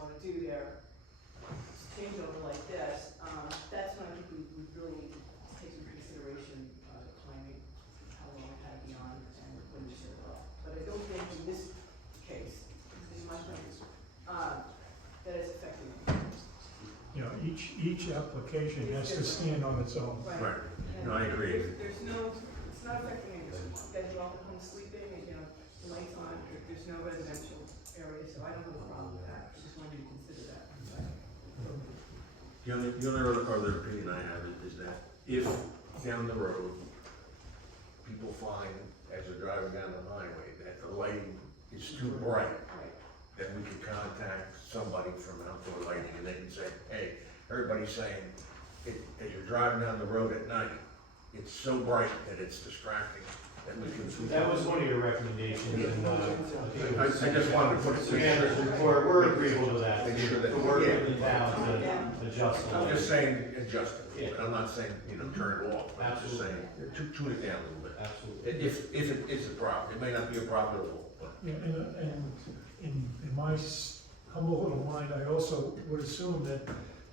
each application has to stand on its own. Right. No, I agree. There's no, it's not affecting anyone. Guys are all at home sleeping, and, you know, the lights on, there's no residential area, so I don't have a problem with that. I just wanted you to consider that. The only other opinion I have is that if down the road, people find as they're driving down the highway that the lighting is too bright, Right. then we can contact somebody from outdoor lighting and they can say, hey, everybody's saying, as you're driving down the road at night, it's so bright that it's distracting, that we can. That was one of your recommendations, and, I just wanted to put it. we're agreeable to that. Make sure that- To work with the yeah. town to adjust. the I'm just lighting. saying adjust it, Yeah. I'm not saying, turn it off, I'm just Absolutely. saying, tune it down a little bit. Absolutely. If it is a problem, it may not be a problem at all, but. Yeah, and in my humble little mind, I also would assume that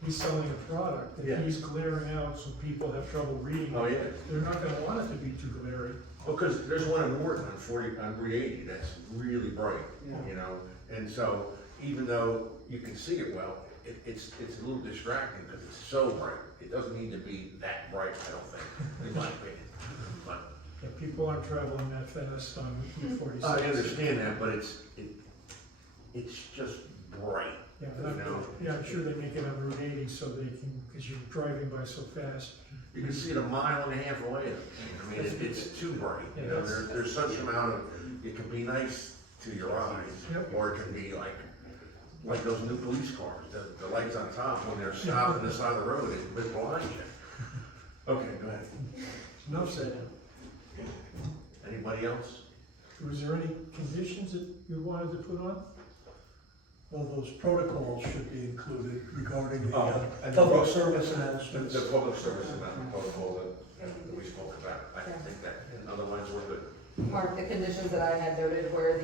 he's selling a product Yeah. that he's glaring out so people have trouble reading. Oh, it. yeah. They're not gonna want it to be too glaring. Because there's one in Morton on 380 that's really bright, and so even though you can see it well, it's a little distracting because it's so bright. It doesn't need to be that bright, I don't think, in my opinion. But Yeah, people aren't traveling that fast on Route 46. I understand that, but it's just bright. Yeah, I'm sure they make it on Route 80 so they can, because you're driving by so fast. You can see it a mile and a half away. I mean, it's too bright. There's such amount of, it can be nice to your eyes, Yep. or it can be like those new police cars, the lights on top when they're stopped on the side of the road, it blinds you. Okay, go ahead. Enough said. Anybody else? Was there any conditions that you wanted to put on? Well, those protocols should be included regarding the And public service announcements. The public service amendment protocol that we spoke about, I think that, and otherwise we're good. Mark, the conditions that I had noted were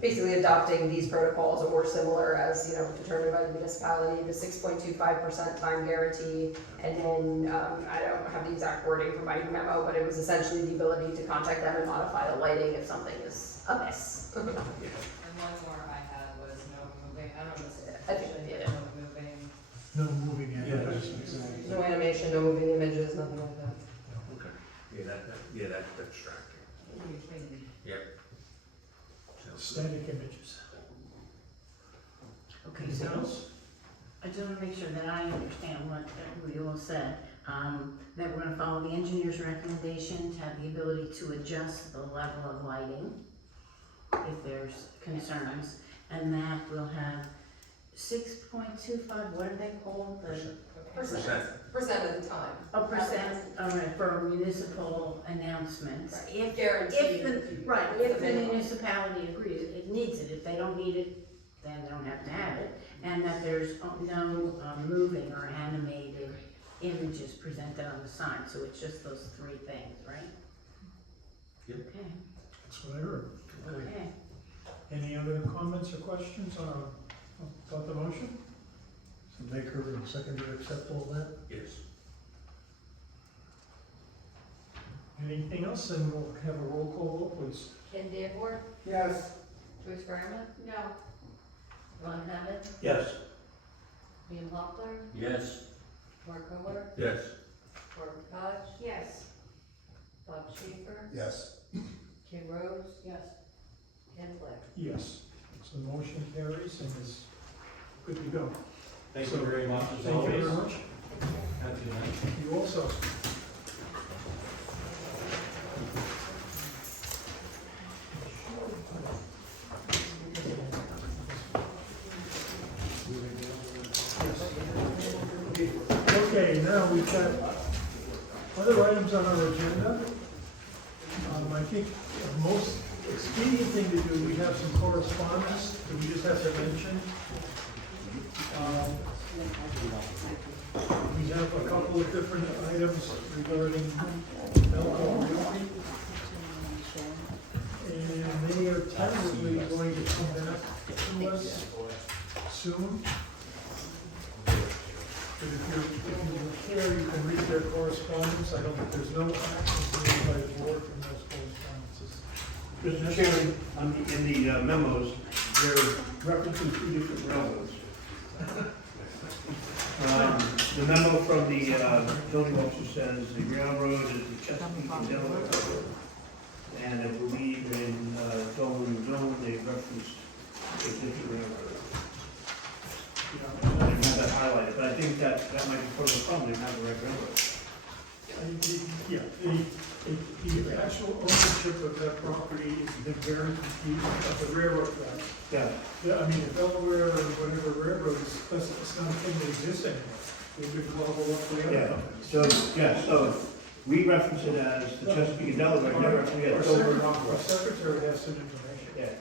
basically adopting these protocols or similar as, determined by the municipality, the 6.25% time guarantee, and then, I don't have the exact wording from my memo, but it was essentially the ability to contact them and modify the lighting if something is amiss. And one more I had was no moving, I don't know if it's I think, actually, yeah. no moving. No moving advertisements. No animation, no moving images, nothing like that. Okay. That's distracting. Yep. Static images. Okay, Anything so else? I just want to make sure that I understand what we all said. That we're going to follow the engineer's recommendation to have the ability to adjust the level of lighting if there's concerns, and that we'll have 6.25, what are they called? Percent of the time. A percent, for municipal announcements. Right. If Guaranteed. Right, The if the minimum. municipality agrees, it needs it. If they don't need it, then they don't have to have it. And that there's no moving or animated images presented on the sign. So it's just those three things, right? Yep. Okay, That's what I heard. okay. Any other comments or questions about the motion? So maker and seconder accept all that? Yes. Anything else? Then we'll have a roll call vote, please. Ken Danforth, Yes. Bruce Graham, No. Ron Abbott, Yes. Liam Hoffler, Yes. Mark Miller, Yes. Barbara Koch. Yes. Bob Schaefer, Yes. Kim Rose, Yes. Ken Blair. Yes. So the motion carries and is good to go. Thank you very much, as Thank you always. very much. Have a good night. You also. Okay, now we've got other items on our agenda. I think the most expedient thing to do, we have some correspondence that we just have to mention. We have a couple of different items regarding Melco Realty. And they are tentatively going to come back to us soon. But if you're here, you can read their correspondence. I don't think there's no action taken by the board from those correspondences. Mr. Chairman, in the memos, they're referencing two different railroads. The memo from the zoning officer says the railroad is the Chesapeake and Delaware Railroad. And I believe in zone, they referenced the existing railroad. I didn't have that highlighted, but I think that might be part of the problem, they have the right railroad. Yeah, the actual ownership of that property is very confusing, of the railroad track. Yeah. Yeah, I mean, the Delaware or whatever railroad is, it's not a thing that exists anymore. They've been gobbled up by other Yeah, companies. so we reference it as the Chesapeake and Delaware, never, we had Dover and Our Rockaway. secretary has some information. Yeah.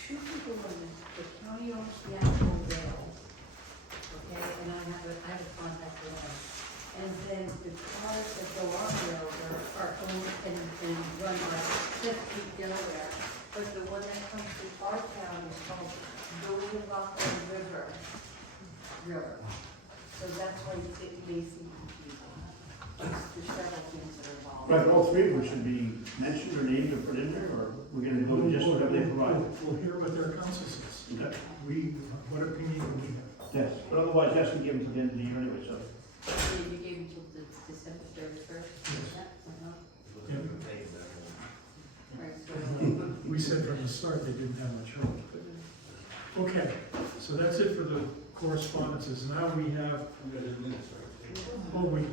Two people in the county owns the actual rail, okay, and I have a contact with them. And then the cars that go on the rail are owned and run by Chesapeake, Delaware. But the one that comes to our town is called the Rockaway River. So that's why it may seem confusing. There's several things that are involved. Right, but all three of them should be mentioned or named or put in there, or we're gonna go with just whatever they provide? We'll hear what their council says. Okay. What opinion do we have? Yes, but otherwise, that's gonna give them to the end of the year anyway, so. You gave until December 31st? Yeah. Right, so, We said from the start they didn't have much hope. Okay, so that's it for the correspondences. Now we have,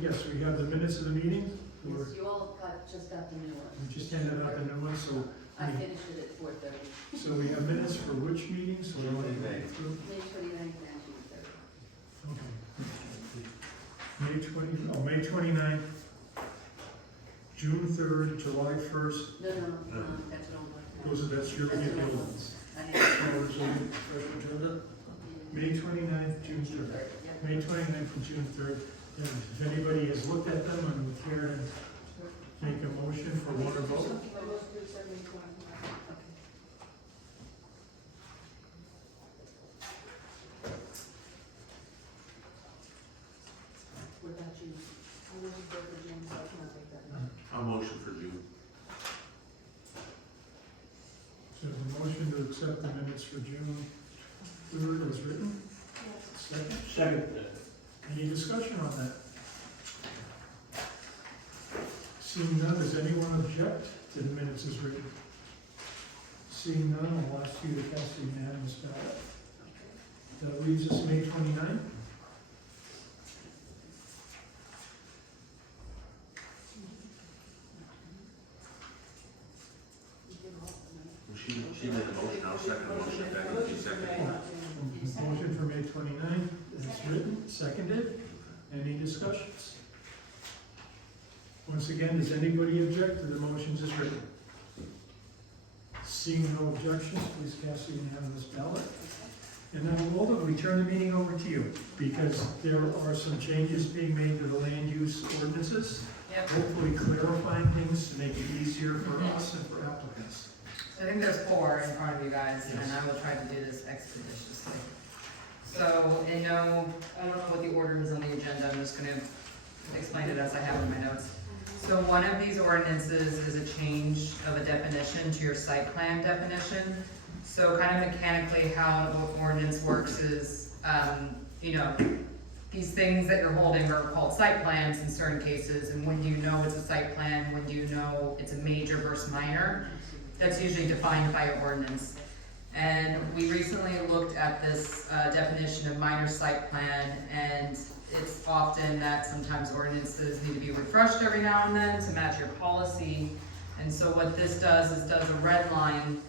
yes, we have the minutes of the meeting. yes, you all just got the new one. We just handed out the new one, so I finished it at 4:30. so we have minutes for which meetings? So we want to go through. May 29th and June 30th. Okay. May 29th, June 3rd, July 1st. No, that's what I'm working on. That's your That's what regular I'm ones. I have- May 29th, June 3rd. Yeah. May 29th and June 3rd. If anybody has looked at them and would care to make a motion for one or both. What about you? I wasn't there for June, so I cannot make that. A motion for June. So the motion to accept the minutes for June 3rd is written. Second. Second. Any discussion on that? Seeing none, does anyone object to the minutes as written? Seeing none, I'll ask you to cast a unanimous ballot. That leaves us May 29th. She made a motion, I'll second the motion, Becky, you second. Motion for May 29th is written, seconded. Any discussions? Once again, does anybody object to the motions as written? Seeing no objections, please cast a unanimous ballot. And now, Walter, we turn the meeting over to you, because there are some changes being made to the land use ordinances. Yep. Hopefully clarifying things to make it easier for us and for applicants. So I think there's 4 in front of you guys, and I will try to do this expeditiously. So, I don't know what the order is on the agenda, I'm just gonna explain it as I have in my notes. So one of these ordinances is a change of a definition to your site plan definition. So kind of mechanically how an ordinance works is, these things that you're holding are called site plans in certain cases, and when you know it's a site plan, when you know it's a major versus minor, that's usually defined by your ordinance. And we recently looked at this definition of minor site plan, and it's often that sometimes ordinances need to be refreshed every now and then to match your policy. And so what this does is does a red line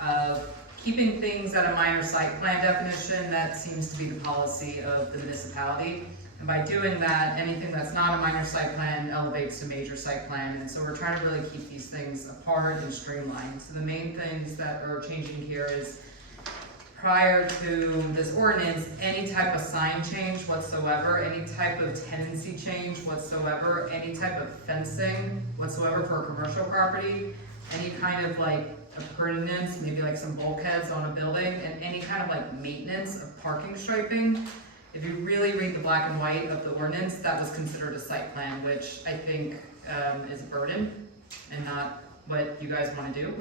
of keeping things at a minor site plan definition. That seems to be the policy of the municipality. And by doing that, anything that's not a minor site plan elevates to major site plan. And so we're trying to really keep these things apart and streamlined. So the main things that are changing here is prior to this ordinance, any type of sign change whatsoever, any type of tenancy change whatsoever, any type of fencing whatsoever for a commercial property, any kind of like appurtenance, maybe like some bulkheads on a building, and any kind of like maintenance of parking striping. If you really read the black and white of the ordinance, that was considered a site plan, which I think is a burden and not what you guys want to do.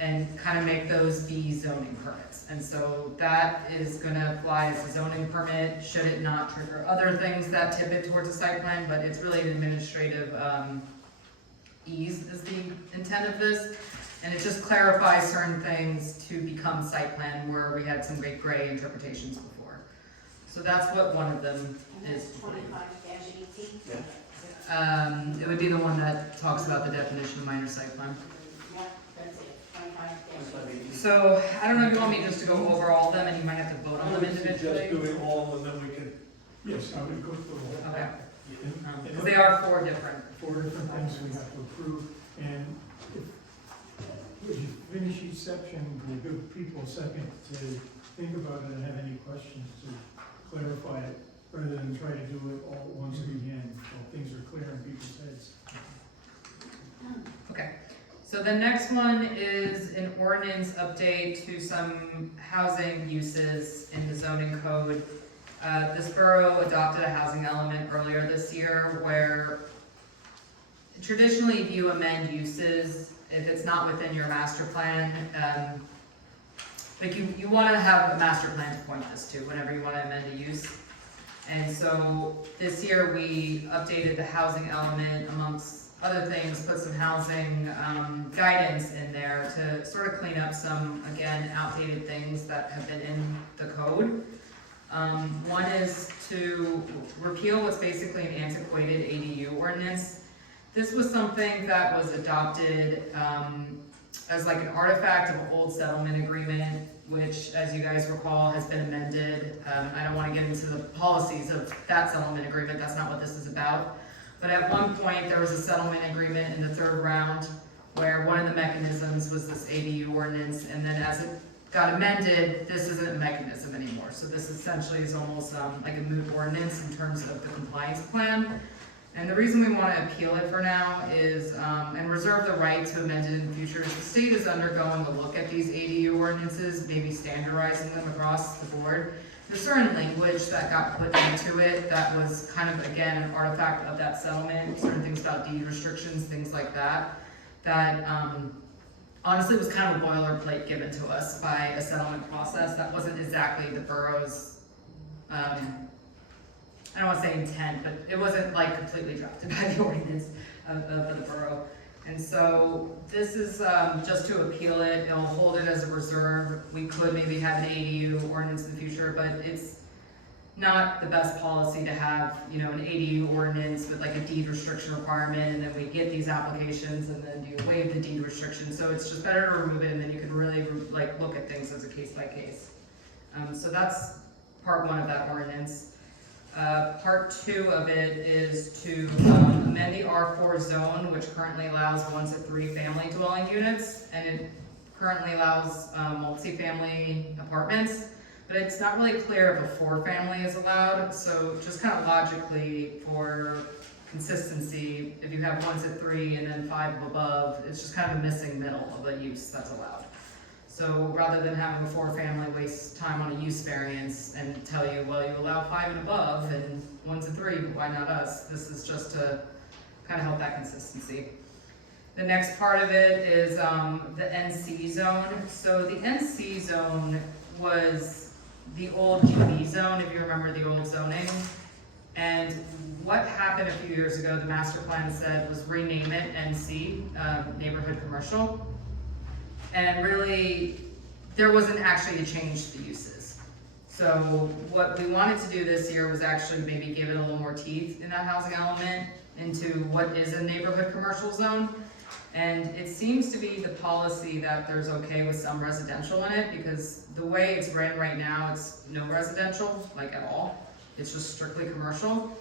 and kind of make those be zoning permits. And so that is gonna apply as a zoning permit, should it not trigger other things that tip it towards a site plan, but it's really an administrative, ease is the intent of this. And it just clarifies certain things to become site plan where we had some great gray interpretations before. So that's what one of them is. 25-18? It would be the one that talks about the definition of minor site plan. Yeah, that's it, 25-18. So, I don't know if you want me just to go over all of them, and you might have to vote on them individually. Just doing all, and then we can, yes, I would go through the whole. Okay. And- Because they are four different. Four different things we have to approve, and if you finish each section, we'll give people a second to think about it and have any questions to clarify it, rather than try to do it all at once again, while things are clear in people's heads. Okay, so the next one is an ordinance update to some housing uses in the zoning code. This borough adopted a housing element earlier this year where traditionally if you amend uses, if it's not within your master plan, like you wanna have a master plan to point this to whenever you wanna amend a use. And so this year we updated the housing element amongst other things, put some housing guidance in there to sort of clean up some, again, outdated things that have been in the code. One is to repeal what's basically an antiquated ADU ordinance. This was something that was adopted as like an artifact of an old settlement agreement, which, as you guys recall, has been amended. I don't want to get into the policies of that settlement agreement, that's not what this is about. But at one point, there was a settlement agreement in the third round where one of the mechanisms was this ADU ordinance, and then as it got amended, this isn't a mechanism anymore. So this essentially is almost like a moot ordinance in terms of the compliance plan. And the reason we want to appeal it for now is, and reserve the right to amend it in the future, is the state is undergoing a look at these ADU ordinances, maybe standardizing them across the board. There's certain language that got put into it that was kind of, again, an artifact of that settlement, certain things about deed restrictions, things like that, that honestly was kind of a boilerplate given to us by a settlement process that wasn't exactly the borough's, I don't want to say intent, but it wasn't like completely drafted by the ordinance of the borough. And so this is just to appeal it, it'll hold it as a reserve. We could maybe have an ADU ordinance in the future, but it's not the best policy to have, you know, an ADU ordinance with like a deed restriction requirement, and then we get these applications and then you waive the deed restriction. So it's just better to remove it, and then you can really like look at things as a case by case. So that's part one of that ordinance. Part two of it is to amend the R4 zone, which currently allows 1 to 3 family dwelling units, and it currently allows multifamily apartments, but it's not really clear if a 4-family is allowed. So just kind of logically, for consistency, if you have 1 to 3 and then 5 above, it's just kind of a missing middle of a use that's allowed. So rather than having a 4-family waste time on a use variance and tell you, well, you allow 5 and above and 1 to 3, but why not us? This is just to kind of help that consistency. The next part of it is the NC zone. So the NC zone was the old DB zone, if you remember the old zoning. And what happened a few years ago, the master plan said, was rename it NC, neighborhood commercial. And really, there wasn't actually a change to the uses. So what we wanted to do this year was actually maybe give it a little more teeth in that housing element into what is a neighborhood commercial zone. And it seems to be the policy that there's okay with some residential in it, because the way it's written right now, it's no residential, like at all. It's just strictly commercial.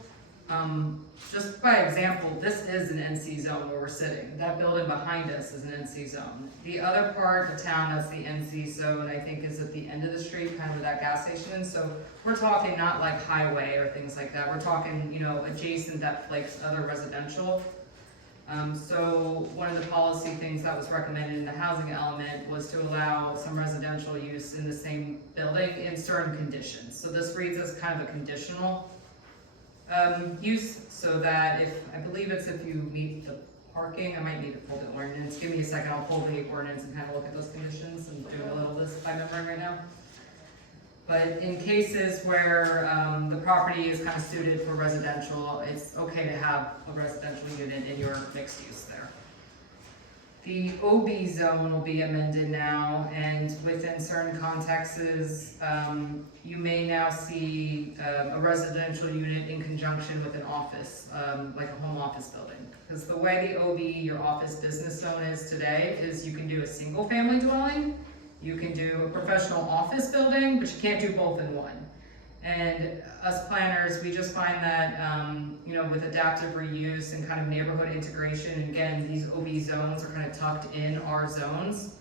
Just by example, this is an NC zone where we're sitting. That building behind us is an NC zone. The other part of town that's the NC zone, I think, is at the end of the street, kind of where that gas station is. So we're talking not like highway or things like that. We're talking, you know, adjacent that flakes other residential. So one of the policy things that was recommended in the housing element was to allow some residential use in the same building in certain conditions. So this reads as kind of a conditional use, so that if, I believe it's if you meet the parking, I might need to pull the ordinance, give me a second, I'll pull the ordinance and kind of look at those conditions and do a little list by memory right now. But in cases where, the property is kind of suited for residential, it's okay to have a residential unit in your mixed use there. The OB zone will be amended now, and within certain contexts, you may now see a residential unit in conjunction with an office, like a home office building. Because the way the OB, your office business zone is today, is you can do a single family dwelling, you can do a professional office building, but you can't do both in one. And us planners, we just find that, you know, with adaptive reuse and kind of neighborhood integration, and again, these OB zones are kind of tucked in our zones.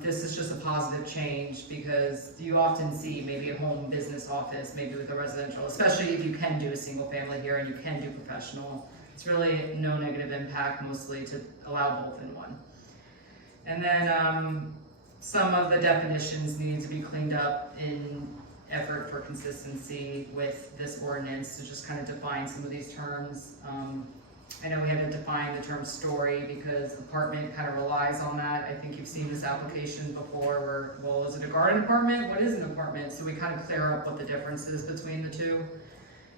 This is just a positive change because you often see maybe a home business office, maybe with a residential, especially if you can do a single family here and you can do professional. It's really no negative impact, mostly to allow both in one. And then some of the definitions need to be cleaned up in effort for consistency with this ordinance to just kind of define some of these terms. I know we had to define the term story because apartment kind of relies on that. I think you've seen this application before where, well, is it a garden apartment? What is an apartment? So we kind of clear up what the difference is between the two.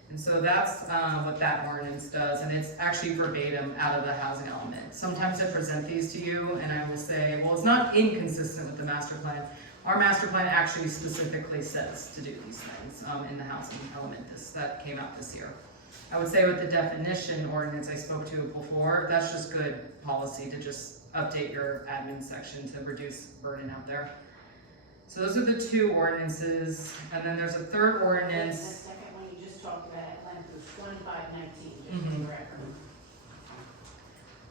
And so that's what that ordinance does, and it's actually verbatim out of the housing element. Sometimes I present these to you and I will say, well, it's not inconsistent with the master plan. Our master plan actually specifically says to do these things in the housing element that came out this year. I would say with the definition ordinance I spoke to before, that's just good policy to just update your admin section to reduce burden out there. So those are the two ordinances, and then there's a third ordinance. The second one you just talked about at length was 2519, just for the record.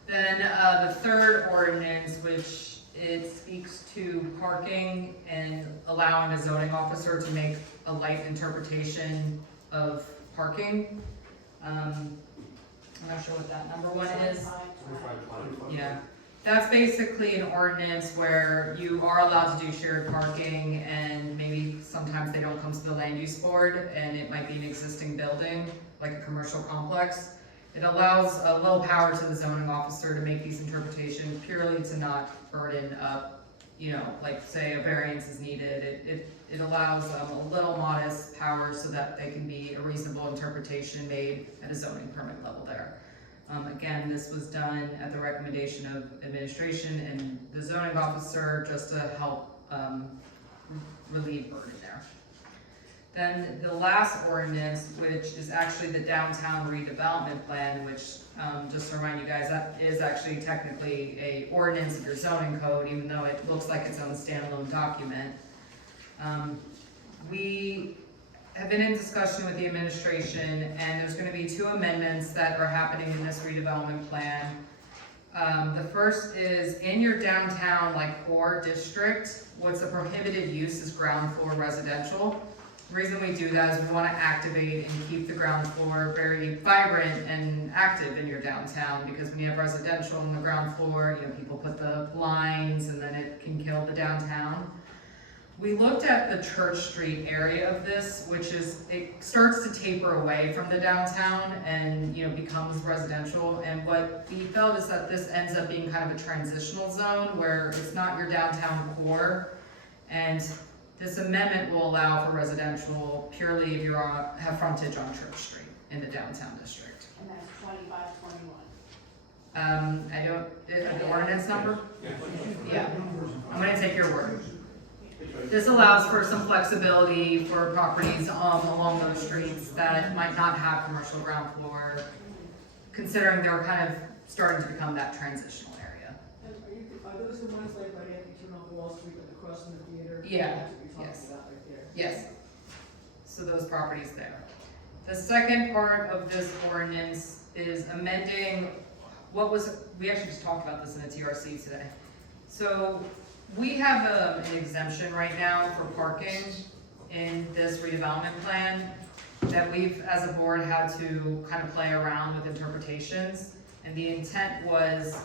Then the third ordinance, which it speaks to parking and allowing a zoning officer to make a light interpretation of parking. I'm not sure what that number one is. Yeah, that's basically an ordinance where you are allowed to do shared parking and maybe sometimes they don't come to the land use board and it might be an existing building, like a commercial complex. It allows a little power to the zoning officer to make these interpretations purely to not burden up, you know, like say a variance is needed. It allows a little modest power so that they can be a reasonable interpretation made at a zoning permit level there. Again, this was done at the recommendation of administration and the zoning officer just to help relieve burden there. Then the last ordinance, which is actually the downtown redevelopment plan, which, just to remind you guys, that is actually technically a ordinance of your zoning code, even though it looks like its own standalone document. We have been in discussion with the administration, and there's gonna be two amendments that are happening in this redevelopment plan. The first is in your downtown, like core district, what's a prohibited use is ground floor residential. The reason we do that is we want to activate and keep the ground floor very vibrant and active in your downtown, because when you have residential on the ground floor, you know, people put the blinds and then it can kill the downtown. We looked at the Church Street area of this, which is, it starts to taper away from the downtown and, you know, becomes residential. And what we felt is that this ends up being kind of a transitional zone where it's not your downtown core. And this amendment will allow for residential purely if you have frontage on Church Street in the downtown district. And that's 2521. I don't, the ordinance number? Yeah, I'm gonna take your word. This allows for some flexibility for properties along those streets that might not have commercial ground floor, considering they're kind of starting to become that transitional area. And are those the ones like right after you turn off Wall Street, like across from the theater? Yeah. That's what you're Yes. talking about right there. Yes. So those properties there. The second part of this ordinance is amending we actually just talked about this in the TRC today. So we have an exemption right now for parking in this redevelopment plan that we've, as a board, had to kind of play around with interpretations. And the intent was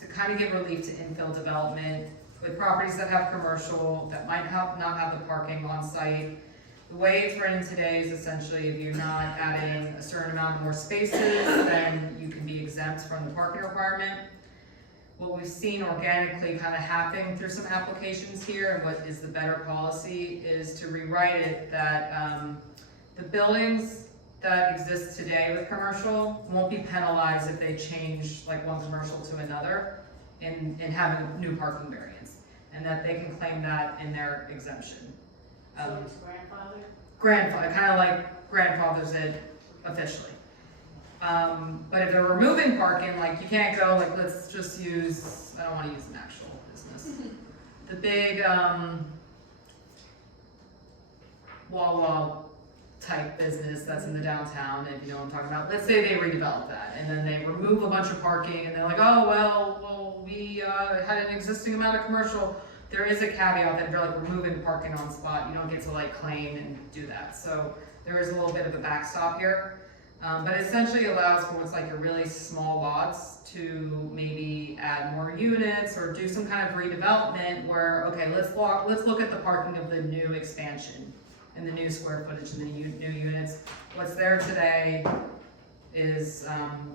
to kind of give relief to infill development with properties that have commercial, that might not have the parking on site. The way it's written today is essentially if you're not adding a certain amount more spaces, then you can be exempt from the parking requirement. What we've seen organically kind of happen through some applications here, and what is the better policy, is to rewrite it that the buildings that exist today with commercial won't be penalized if they change like one commercial to another in having a new parking variance, and that they can claim that in their exemption. So it's grandfather? Grandfather, kind of like grandfathers it officially. But if they're removing parking, like you can't go, like let's just use, I don't want to use an actual business. The big Wawa type business that's in the downtown, if you know what I'm talking about. Let's say they redevelop that and then they remove a bunch of parking and they're like, oh, well, we had an existing amount of commercial. There is a caveat that if you're like removing parking on spot, you don't get to like claim and do that. So there is a little bit of a backstop here. But it essentially allows for what's like your really small lots to maybe add more units or do some kind of redevelopment where, okay, let's look at the parking of the new expansion and the new square footage and the new units. What's there today is,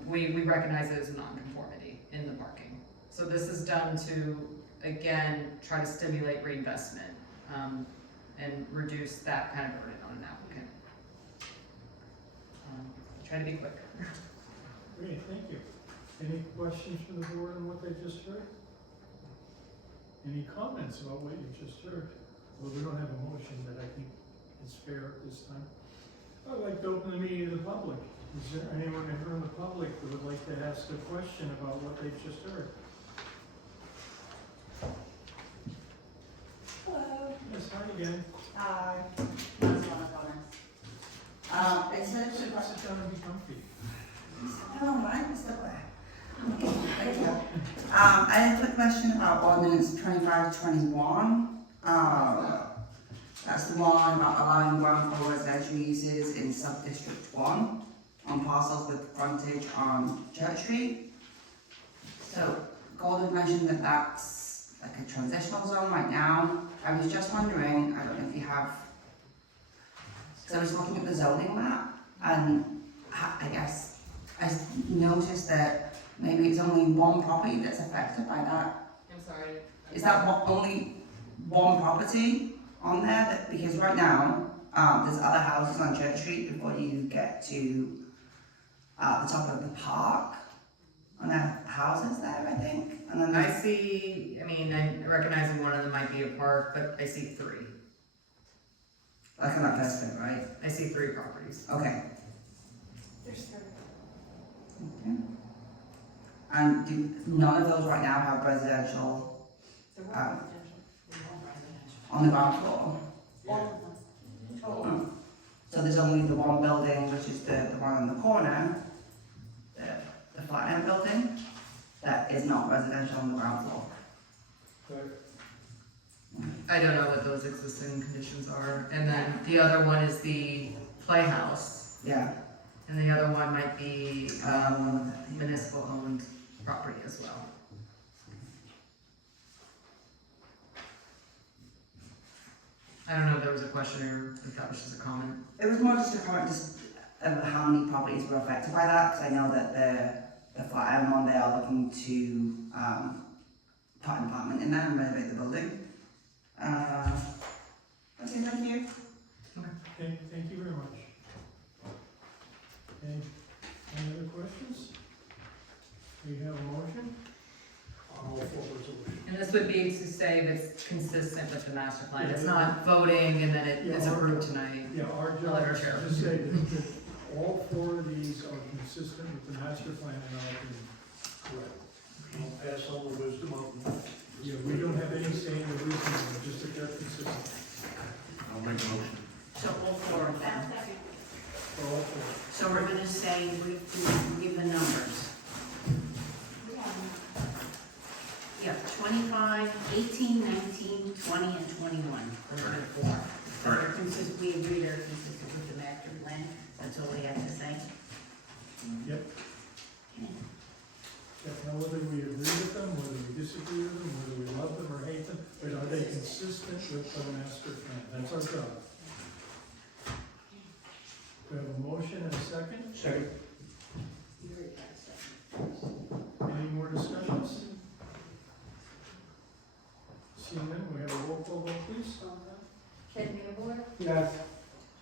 we recognize it as a nonconformity in the parking. So this is done to, again, try to stimulate reinvestment, and reduce that kind of burden on an applicant. Trying to be quick. Great, thank you. Any questions from the board on what they just heard? Any comments about what you just heard? Well, we don't have a motion, but I think it's fair at this time. I'd like to open the meeting to the public. Is there anyone in the public who would like to ask a question about what they've just heard? Hello. Yes, hi again. Hi. That's one of us. It says, Sit down and be comfy. hello, Mike, Mr. Black. Thank you. I had a quick question about ordinance 2521. That's the one about allowing ground floor residential uses in sub-district 1 on parcels with frontage on Church Street. So Gordon mentioned that that's like a transitional zone right now. I was just wondering, I don't know if you have, so I was looking at the zoning map, and I guess I noticed that maybe it's only one property that's affected by that. I'm sorry. Is that only one property on there? Because right now, there's other houses on Church Street before you get to the top of the park. And there are houses there, I think. And then I see, I mean, I'm recognizing one of them might be a park, but I see 3. like on that first bit, right? I see 3 properties. Okay. There's 30. Okay. And do none of those right now have residential They're all all residential. on the ground floor? of them. Oh. So there's only the one building, which is the one on the corner, the flat end building, that is not residential on the ground floor. I don't know what those existing conditions are. And then the other one is the playhouse, Yeah. and the other one might be municipal owned property as well. I don't know if there was a question or if that was just a comment. It was more just a comment just of how many properties were affected by that, because I know that the flat end one, they are looking to put an apartment in there and renovate the building. Okay, thank you. Thank you very much. Any other questions? Do you have a motion? I'll for resolution. And this would be to say if it's consistent with the master plan. It's not voting and then it's approved tonight. Yeah, our I'll let job her is share. to say that all 4 of these are consistent with the master plan and our opinion. Correct. I'll pass on the wisdom of Yeah, we don't have any say in the reason, just that they're consistent I'll make a motion. So all 4 of them. for all 4. So we're gonna say, we give the numbers. Yeah, 25, 18, 19, 20, and 21. Those are the 4. So Right. they're consistent, we agree they're consistent with the master plan. That's all we have to say. Yep. Okay. Now, whether we agree with them, whether we disagree with them, whether we love them or hate them, but are they consistent with the master plan? That's our job. We have a motion and a second. Second. You already got a second. Any more discussions? Seeing none, we have a roll call vote, please. Ken Gamble, Yes.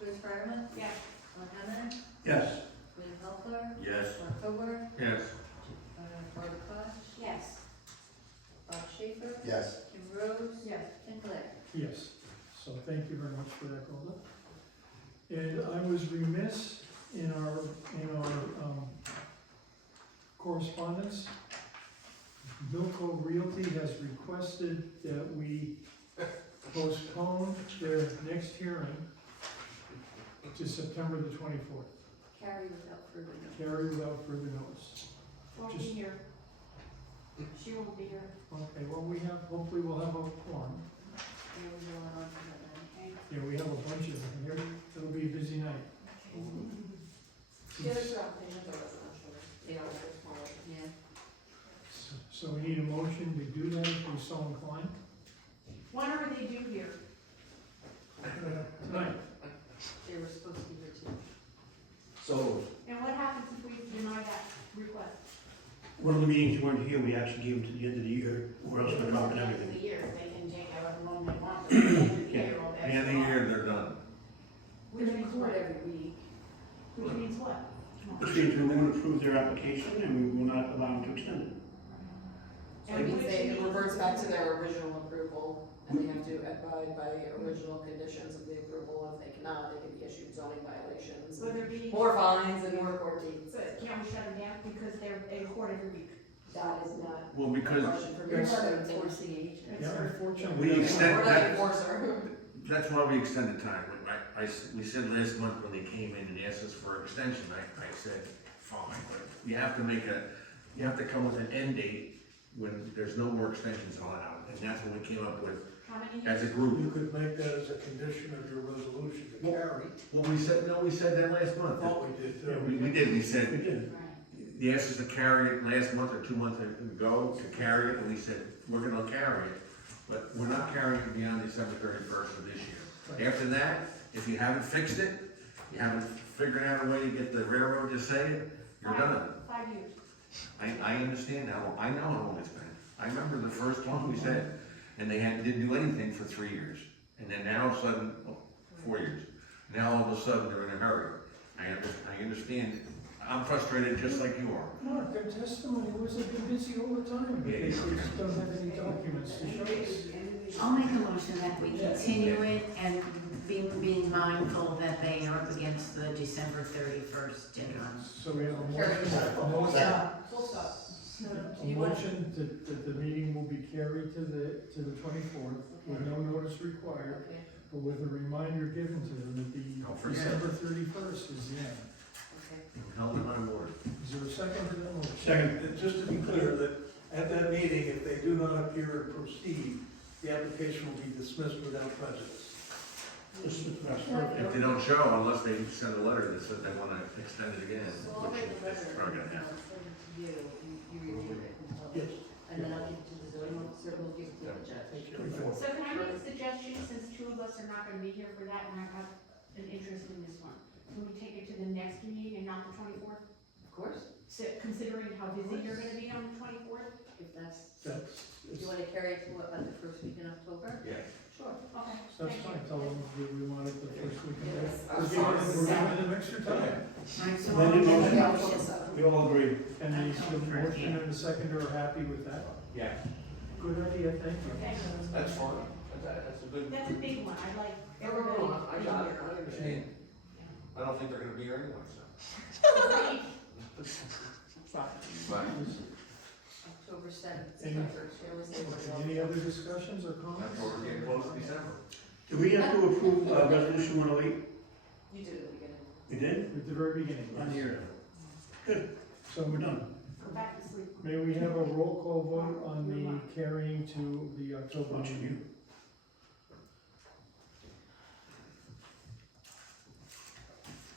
Joyce Fireman, Yes. Ron Hammond, Yes. William Helfler, Yes. Mark Hobart, Yes. Barbara Koch, Yes. Bob Schaefer, Yes. Kim Rose, Yes. and Blair. Yes, so thank you very much for that, Golda. And I was remiss in our correspondence. Milco Realty has requested that we postpone their next hearing to September the 24th. Carry without further notice. Carry without further notice. Won't Just- be here. She won't be here. Okay, well, hopefully we'll have a quorum. And we're going on to that then. Yeah, we have a bunch of them here. It'll be a busy night. The other stuff, they have the residential, you know, they're smaller. Yeah. So we need a motion to do that if we're so inclined. When are they due here? Tonight. They were supposed to be here too. So. And what happens if we deny that request? One of the meetings you weren't here, we actually gave them to the end of the year, or else we're dropping The everything. year, they can take however long they want, but at the end of the year, all that's End of the gone. year, they're done. We record every week. Which means what? Which means we won't approve their application and we will not allow them to extend it. So it means it reverts back to their original approval, and they have to abide by the original conditions of the approval. If they cannot, they can be issued zoning violations, Will there be, more fines and more court dates. can't we shut them down because they're in court every week? That is not Well, a because question for me. Yes. Part of enforcing agent. Yeah, unfortunately. we We're extend not that, enforcer. that's why we extended time. We said last month when they came in and asked us for extension, I said, fine, but you have to come with an end date when there's no more extensions allowed, and that's what we came up with How many as a years? group. You could make that as a condition of your resolution to carry. Well, we said that last month. Thought we did Yeah, too. we did, we We said, did. Right. they asked us to carry it last month or 2 months ago, to carry it, and we said, we're gonna carry it, but we're not carrying it beyond December 31st of this year. After that, if you haven't fixed it, you haven't figured out a way to get the railroad to say it, you're done. 5 years. I understand now, I know how long it's been. I remember the first one we said, and they didn't do anything for 3 years. And then now all of a sudden, 4 years. Now all of a sudden, they're in a hurry. I understand, I'm frustrated just like you are. Mark, their testimony was they've been busy all the time, but they just don't have any documents to show us. I'll make a motion that we continue it and being mindful that they are up against the December 31st deadline. So we have a Carry motion, Full stop. a motion that the meeting will be carried to the 24th with no notice required, Okay, but with a reminder given to them that the Don't forget. December 31st is the end. okay. Held in my word. Is there a second to that motion? Second. And just to be clear, that at that meeting, if they do not appear and proceed, the application will be dismissed without prejudice. That's perfect. If they don't show, unless they send a letter that says they wanna extend it again, So I'll which write a is letter, probably and gonna I'll happen. send it to you, you review it and Yes. publish. And then I'll give it to the zoning officer, we'll give it to the judge. So can I make a suggestion, since 2 of us are not gonna be here for that, and I have an interest in this one? Can we take it to the next meeting and not the 24th? Of course, So considering how busy you're gonna be on the 24th? if that's, That's, if you wanna carry it to what, like the first week in October? Yeah. Sure. Okay. that's thank you. fine, tell them we want it the first week. Yes. We're giving them extra time. Right, so Amended I'll motion? make a motion. We all agree. And the motion and the second are happy with that? Yeah, Good idea, thank you. Okay. that's fine. That's a good. That's a big one, I'd like No, everybody. I got it, I understand. I don't think they're gonna be here anyway, so. But October 7th, Any- Any other discussions or comments? That's what we're getting close to December. Do we have to approve, resolution 108? You did at the beginning. We did? At the very beginning. On here. Good, So we're done. Go back to sleep. may we have a roll call vote on the carrying to the October Watching meeting? you.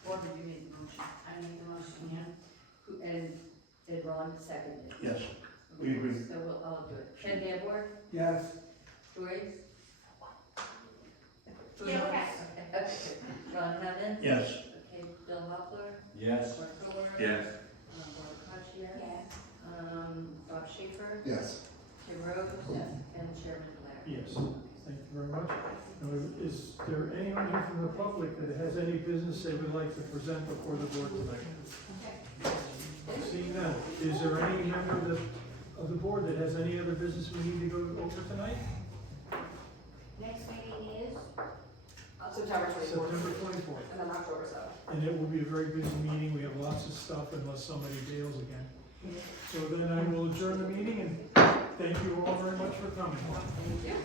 Barbara, you made the motion. I made the motion, yeah. Who, and Ron seconded it. Yes, we agree. So I'll do it. Ken Vanborg, Yes. Joyce? Yeah, okay. Okay. Ron Hammond? Yes. Okay, Bill Yes. Mark Goer. Yes. Barbara Cotchier. Bob Schaefer. Yes. Tim Rhodes. And Chairman Blair. Yes, thank you very much. Is there anyone here from the public that has any business they would like to present before the board tonight? Seeing none, is there any member of the board that has any other business we need to go over tonight? Next meeting is? September 24th. September 24th. And then October 7th. And it will be a very busy meeting, we have lots of stuff unless somebody bails again. So then I will adjourn the meeting and thank you all very much for coming. Thank you.